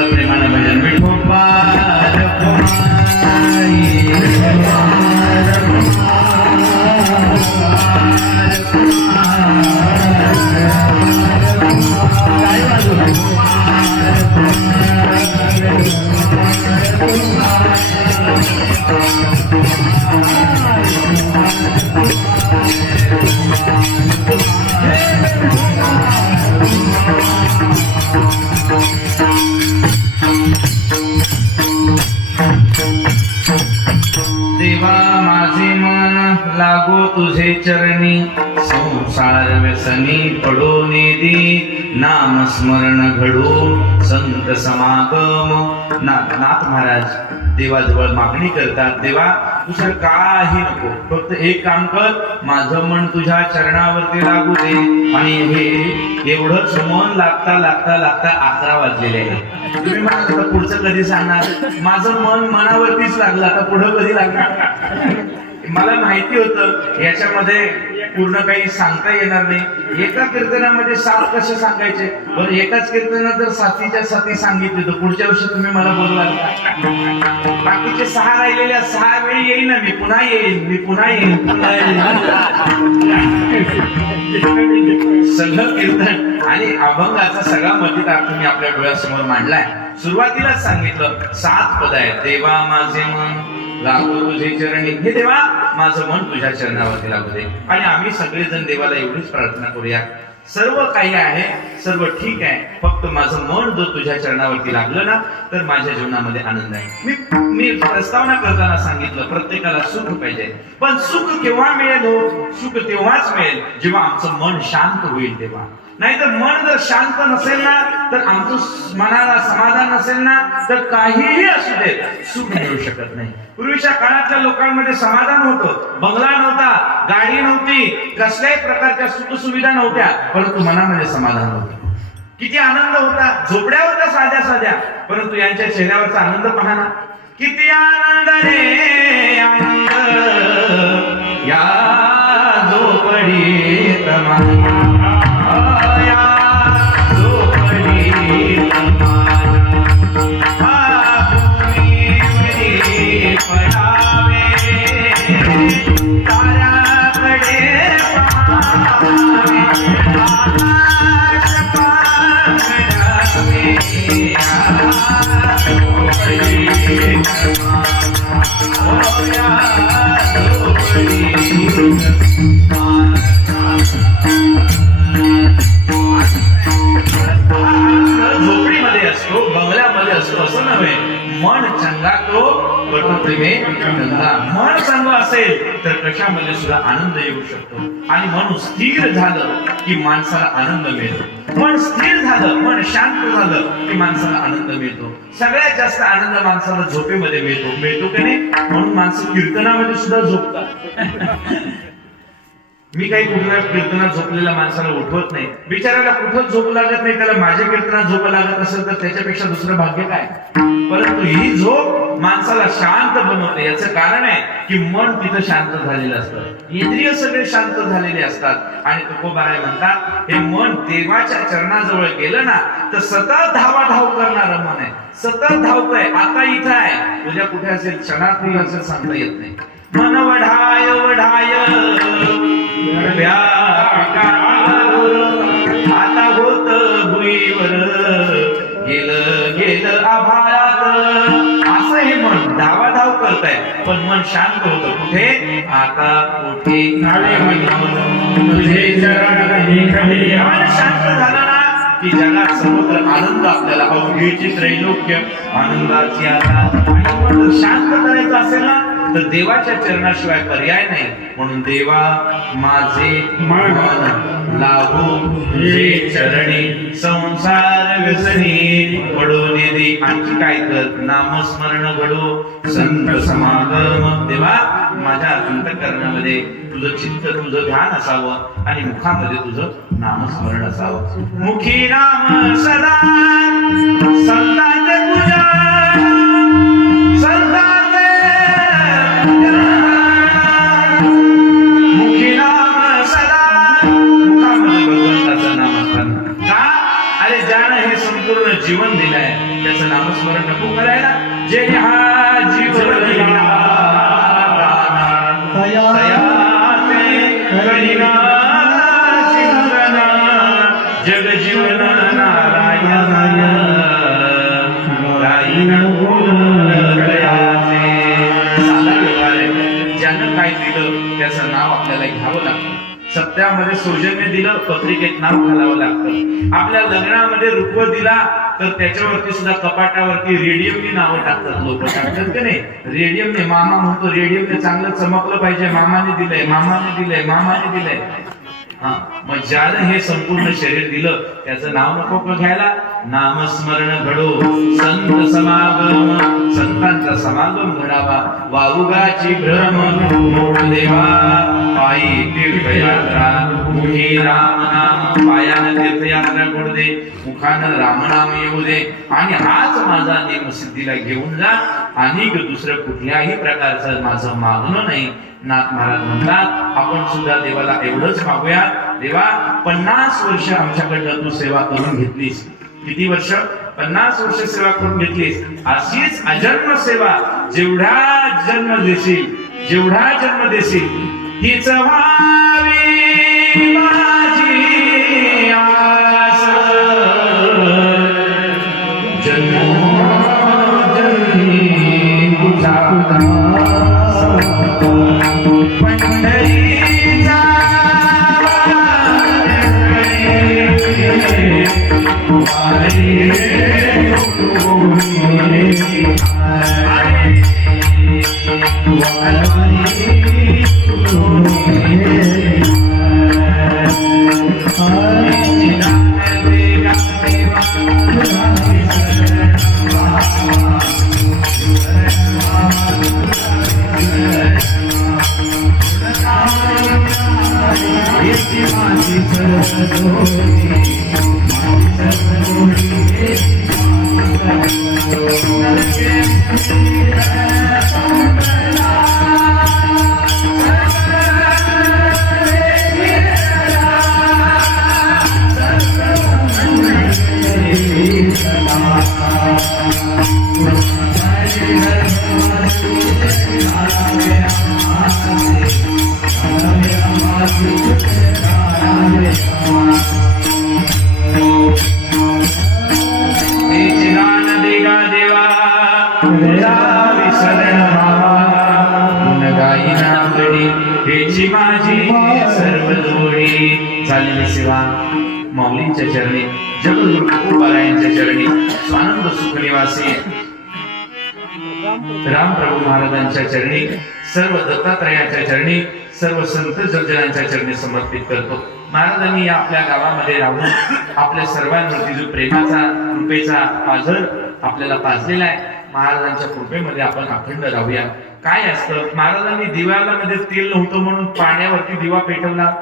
प्रेमानं भजन विठोबा देवा माझे मन लागो तुझे चरणी संसार व्यसनी पडो नेदी नामस्मरण घडो संत समागम नाथ महाराज देवाजवळ मागणी करतात, देवा तुझं काही नको, फक्त एक काम कर, माझं मन तुझ्या चरणावरती लागू दे. आणि हे एवढंच मन लागता लागता लागता 11 वाजलेले आहे. तुम्ही मला आता पुढचं कधी सांगणार? माझं मन मनावरतीच लागलं, आता पुढं कधी लागणार? मला माहिती होतं याच्यामध्ये पूर्ण काही सांगता येणार नाही. एका कीर्तनामध्ये 7 कसे सांगायचे, पण एकाच कीर्तनात जर 7च्या 7 सांगितले तर पुढच्या वर्षी तुम्ही मला बोलवाल का? बाकीचे 6 राहिलेल्या 6 वेळी येईल ना, मी पुन्हा येईल, मी पुन्हा येईल, पुन्हा येईल. सगळं कीर्तन आणि अभंगाचा सगळा मतितार्थ मी आपल्या डोळ्यासमोर मांडलाय. सुरुवातीलाच सांगितलं 7 पद आहेत. देवा माझे मन लागो तुझे चरणी, हे देवा माझं मन तुझ्या चरणावरती लागू दे. आणि आम्ही सगळेजण देवाला एवढीच प्रार्थना करूया, सर्व काही आहे, सर्व ठीक आहे, फक्त माझं मन जर तुझ्या चरणावरती लागलं ना तर माझ्या जीवनामध्ये आनंद आहे. मी प्रस्तावना करताना सांगितलं प्रत्येकाला सुख पाहिजे, पण सुख केव्हा मिळेल हो? सुख तेव्हाच मिळेल जेव्हा आमचं मन शांत होईल तेव्हा. नाहीतर मन जर शांत नसेल ना, तर आमचं मनाला समाधान नसेल ना, तर काहीही असू दे सुख मिळू शकत नाही. पूर्वीच्या काळातल्या लोकांमध्ये समाधान होतं, बंगला नव्हता, गाडी नव्हती, कसल्याही प्रकारच्या सुखसुविधा नव्हत्या, परंतु मनामध्ये समाधान होतं. किती आनंद होता, झोपड्या होत्या साध्या साध्या, परंतु यांच्या चेहऱ्यावरचा आनंद पहा ना, किती आनंद रे आनंद या झोपडीत माझ्या. झोपडीमध्ये असतो, बंगल्यामध्ये असतो असं नव्हे. मन चंगा तो प्रेमे गंगा. मन चांगलं असेल तर कशामध्ये सुद्धा आनंद येऊ शकतो. आणि मन स्थिर झालं की माणसाला आनंद मिळतो. मन स्थिर झालं, मन शांत झालं की माणसाला आनंद मिळतो. सगळ्यात जास्त आनंद माणसाला झोपेमध्ये मिळतो की नाही? म्हणून माणसं कीर्तनामध्ये सुद्धा झोपतात. मी काही कुठल्या कीर्तनात झोपलेल्या माणसाला उठवत नाही. बिचाराला कुठंच झोप लागत नाही, त्याला माझ्या कीर्तनात झोप लागत असेल तर त्याच्यापेक्षा दुसरं भाग्य काय? परंतु ही झोप माणसाला शांत बनवते. याचं कारण आहे की मन तिथं शांत झालेलं असतं, इंद्रिय सगळे शांत झालेले असतात. आणि तुकोबाराय म्हणतात, हे मन देवाच्या चरणाजवळ गेलं ना तर सतत धावाधाव करणारं मन आहे. सतत धावतोय, आता इथं आहे, उद्या कुठे असेल, क्षणात कुठे असेल सांगता येत नाही. मन वढाय वढाय आता होत भुईवर, गेलं गेलं आभाळात. असं हे मन धावाधाव करताय, पण मन शांत होतं. कुठे? आता कुठे तुझे चरण. मन शांत झालं ना की जगात सर्वत्र आनंद आपल्याला अवघेची त्रैलोक्य आनंदाची आता. आणि मन शांत करायचं असेल ना तर देवाच्या चरणाशिवाय पर्याय नाही. म्हणून देवा माझे मन लागू तुझे चरणी, संसार व्यसनी पडून दे. आणखी काय कर? नामस्मरण घडो, संत समागम. देवा माझ्या अंतःकरणामध्ये तुझं चित्त, तुझं ध्यान असावं आणि मुखामध्ये तुझं नामस्मरण असावं. मुखी नाम सदा संतांचे पूजा, संतांचे मुखी नाम सदा, मुखामध्ये भगवंताचं नामस्मरण का? अरे ज्यानं हे संपूर्ण जीवन दिलंय त्याचं नामस्मरण नको करायला? जे हा जीवन दिला जग जीवन नारायण ज्यानं काय दिलं त्याचं नाव आपल्याला घ्यावं लागतं. सत्यामध्ये सौजन्य दिलं, पत्रिकेत नाव घालावं लागतं. आपल्या लग्नामध्ये रुपवत दिला तर त्याच्यावरती सुद्धा कपाटावरती रेडियमनी नावं टाकतात लोक. टाकतात की नाही? रेडियमने मामा म्हणतो, रेडियमने चांगलं चमकलं पाहिजे, मामाने दिलंय, मामाने दिलंय, मामाने दिलंय. हा मग ज्यानं हे संपूर्ण शरीर दिलं त्याचं नाव नको का घ्यायला? नामस्मरण घडो संत समागम, संतांचा समागम घडावा. वारुगाची भ्रम मोड देवा, पायी तीर्थयात्रा मुखी राम नाम, पायानं तीर्थयात्रा घडू दे, मुखानं रामनाम येऊ दे. आणि हाच माझा नेम सिद्धीला घेऊन जा. आणि दुसरं कुठल्याही प्रकारचं माझं मागणं नाही. नाथ महाराज म्हणतात आपण सुद्धा देवाला एवढंच मागूया, देवा 50 वर्ष आमच्याकडनं तू सेवा करून घेतलीस. किती वर्ष? 50 वर्ष सेवा करून घेतलीस. अशीच अजन्म सेवा जेवढा जन्म देशील, जेवढा जन्म देशील तीच व्हावी माझी आस. जन्मोजन्मी तुझा पंढरीचा माझी सर्व जोडी. झालेली सेवा माऊलींच्या चरणी, जगद्गुरु तुकोबारायांच्या चरणी, स्वानंद सुख निवासी रामप्रभू महाराजांच्या चरणी, सर्व दत्तात्रयाच्या चरणी, सर्व संत सज्जनांच्या चरणी समर्पित करतो. महाराजांनी या आपल्या गावामध्ये राहून आपल्या सर्वांवरती जो प्रेमाचा कृपेचा आदर आपल्याला पाजलेला आहे, महाराजांच्या कृपेमध्ये आपण अखंड राहूया. काय असतं, महाराजांनी दिव्याला मध्ये तेल नव्हतं म्हणून पाण्यावरती दिवा पेटवला.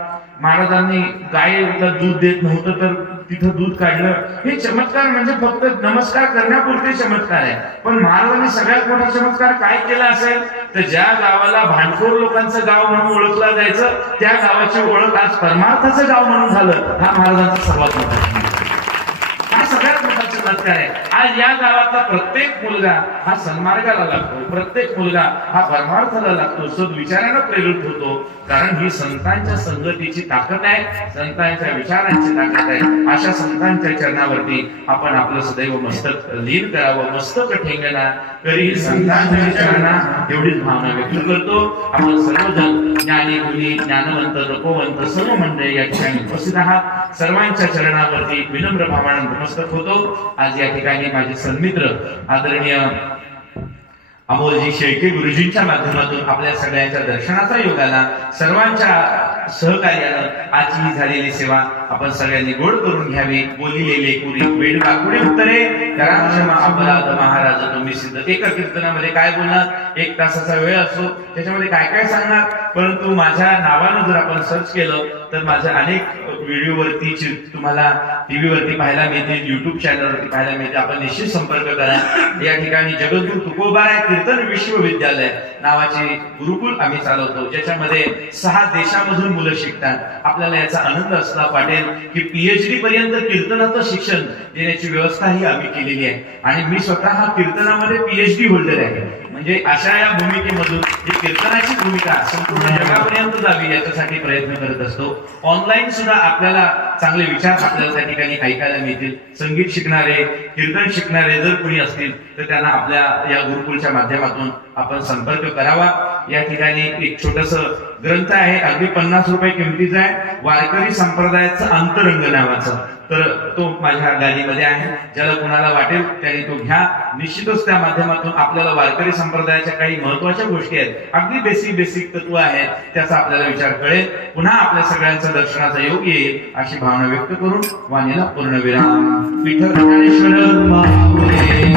महाराजांनी गायीला दूध देत नव्हतं तर तिथं दूध काढलं. हे चमत्कार म्हणजे फक्त नमस्कार करण्यापुरते चमत्कार आहे. पण महाराजांनी सगळ्यात मोठा चमत्कार काय केला असेल तर ज्या गावाला भांडखोर लोकांचं गाव म्हणून ओळखलं जायचं त्या गावाची ओळख आज परमार्थाचं गाव म्हणून झालं. हा महाराजांचा सर्वात मोठा हा सगळ्यात मोठा चमत्कार आहे. आज या गावातला प्रत्येक मुलगा हा सन्मार्गाला लागतो, प्रत्येक मुलगा हा परमार्थाला लागतो, सद्विचाराला प्रेरित होतो. कारण ही संतांच्या संगतीची ताकद आहे, संतांच्या विचारांची ताकद आहे. अशा संतांच्या चरणावरती आपण आपलं सदैव मस्तक लीन करावं. मस्तक ठेंगणा करी संतांच्या विचारांना एवढीच भावना व्यक्त करतो. आपण सर्वजण ज्ञानी गुणी ज्ञानवंत तपोवंत सर्व मंडळी या ठिकाणी उपस्थित आहात. सर्वांच्या चरणावरती विनम्र भावानं नमस्कार होतो. आज या ठिकाणी माझे सन्मित्र आदरणीय अमोलजी शेळके गुरुजींच्या माध्यमातून आपल्या सगळ्यांच्या दर्शनाचा योग आला. सर्वांच्या सहकार्यानं आजची ही झालेली सेवा आपण सगळ्यांनी गोड करून घ्यावी. बोलिलेले कुरी वेड काकुडे उत्तरे करा क्षमा अपराध महाराज तुम्ही सिद्ध. एका कीर्तनामध्ये काय बोलणार, 1 तासाचा वेळ असतो, त्याच्यामध्ये काय काय सांगणार. परंतु माझ्या नावानं जर आपण सर्च केलं तर माझ्या अनेक व्हिडिओवरती तुम्हाला टीव्ही वरती पाहायला मिळतील, युट्यूब चॅनलवरती पाहायला मिळते. आपण निश्चित संपर्क करा. या ठिकाणी जगद्गुरु तुकोबाराय कीर्तन विश्वविद्यालय नावाचे गुरुकुल आम्ही चालवतो, ज्याच्यामध्ये 6 देशामधून मुलं शिकतात. आपल्याला याचा आनंद असला पाटेल की PhD पर्यंत कीर्तनाचं शिक्षण देण्याची व्यवस्था ही आम्ही केलेली आहे. आणि मी स्वतः कीर्तनामध्ये PhD होल्डर आहे. म्हणजे अशा या भूमिकेमधून ही कीर्तनाची भूमिका संपूर्ण जगापर्यंत जावी याच्यासाठी प्रयत्न करत असतो. ऑनलाईन सुद्धा आपल्याला चांगले विचार आपल्याला त्या ठिकाणी ऐकायला मिळतील. संगीत शिकणारे, कीर्तन शिकणारे जर कोणी असतील तर त्यांना आपल्या या गुरुकुलच्या माध्यमातून आपण संपर्क करावा. या ठिकाणी एक छोटस ग्रंथ आहे, अगदी 50 रुपये किमतीचा आहे, वारकरी संप्रदायाचं अंतरंग नावाचं. तर तो माझ्या गाडीमध्ये आहे. ज्याला कोणाला वाटेल त्याने तो घ्या. निश्चितच त्या माध्यमातून आपल्याला वारकरी संप्रदायाच्या काही महत्वाच्या गोष्टी आहेत, अगदी बेसिक तत्व आहेत, त्याचा आपल्याला विचार कळेल. पुन्हा आपल्या सगळ्यांचा दर्शनाचा योग येईल अशी भावना व्यक्त करून वाणीला पूर्णविराम. विठ्ठल ज्ञानेश्वर माऊली.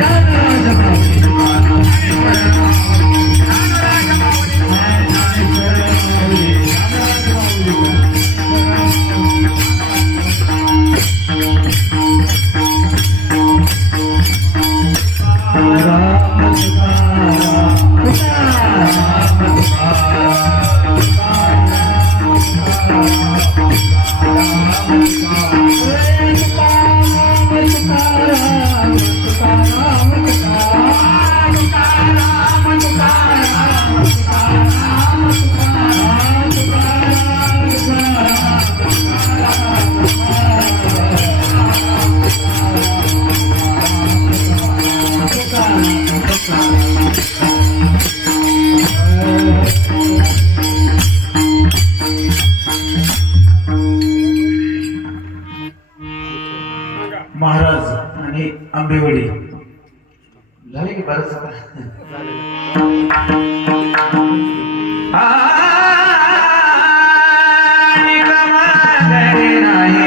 महाराज आणि आंबेवडी झाले की बरंच आता. नाही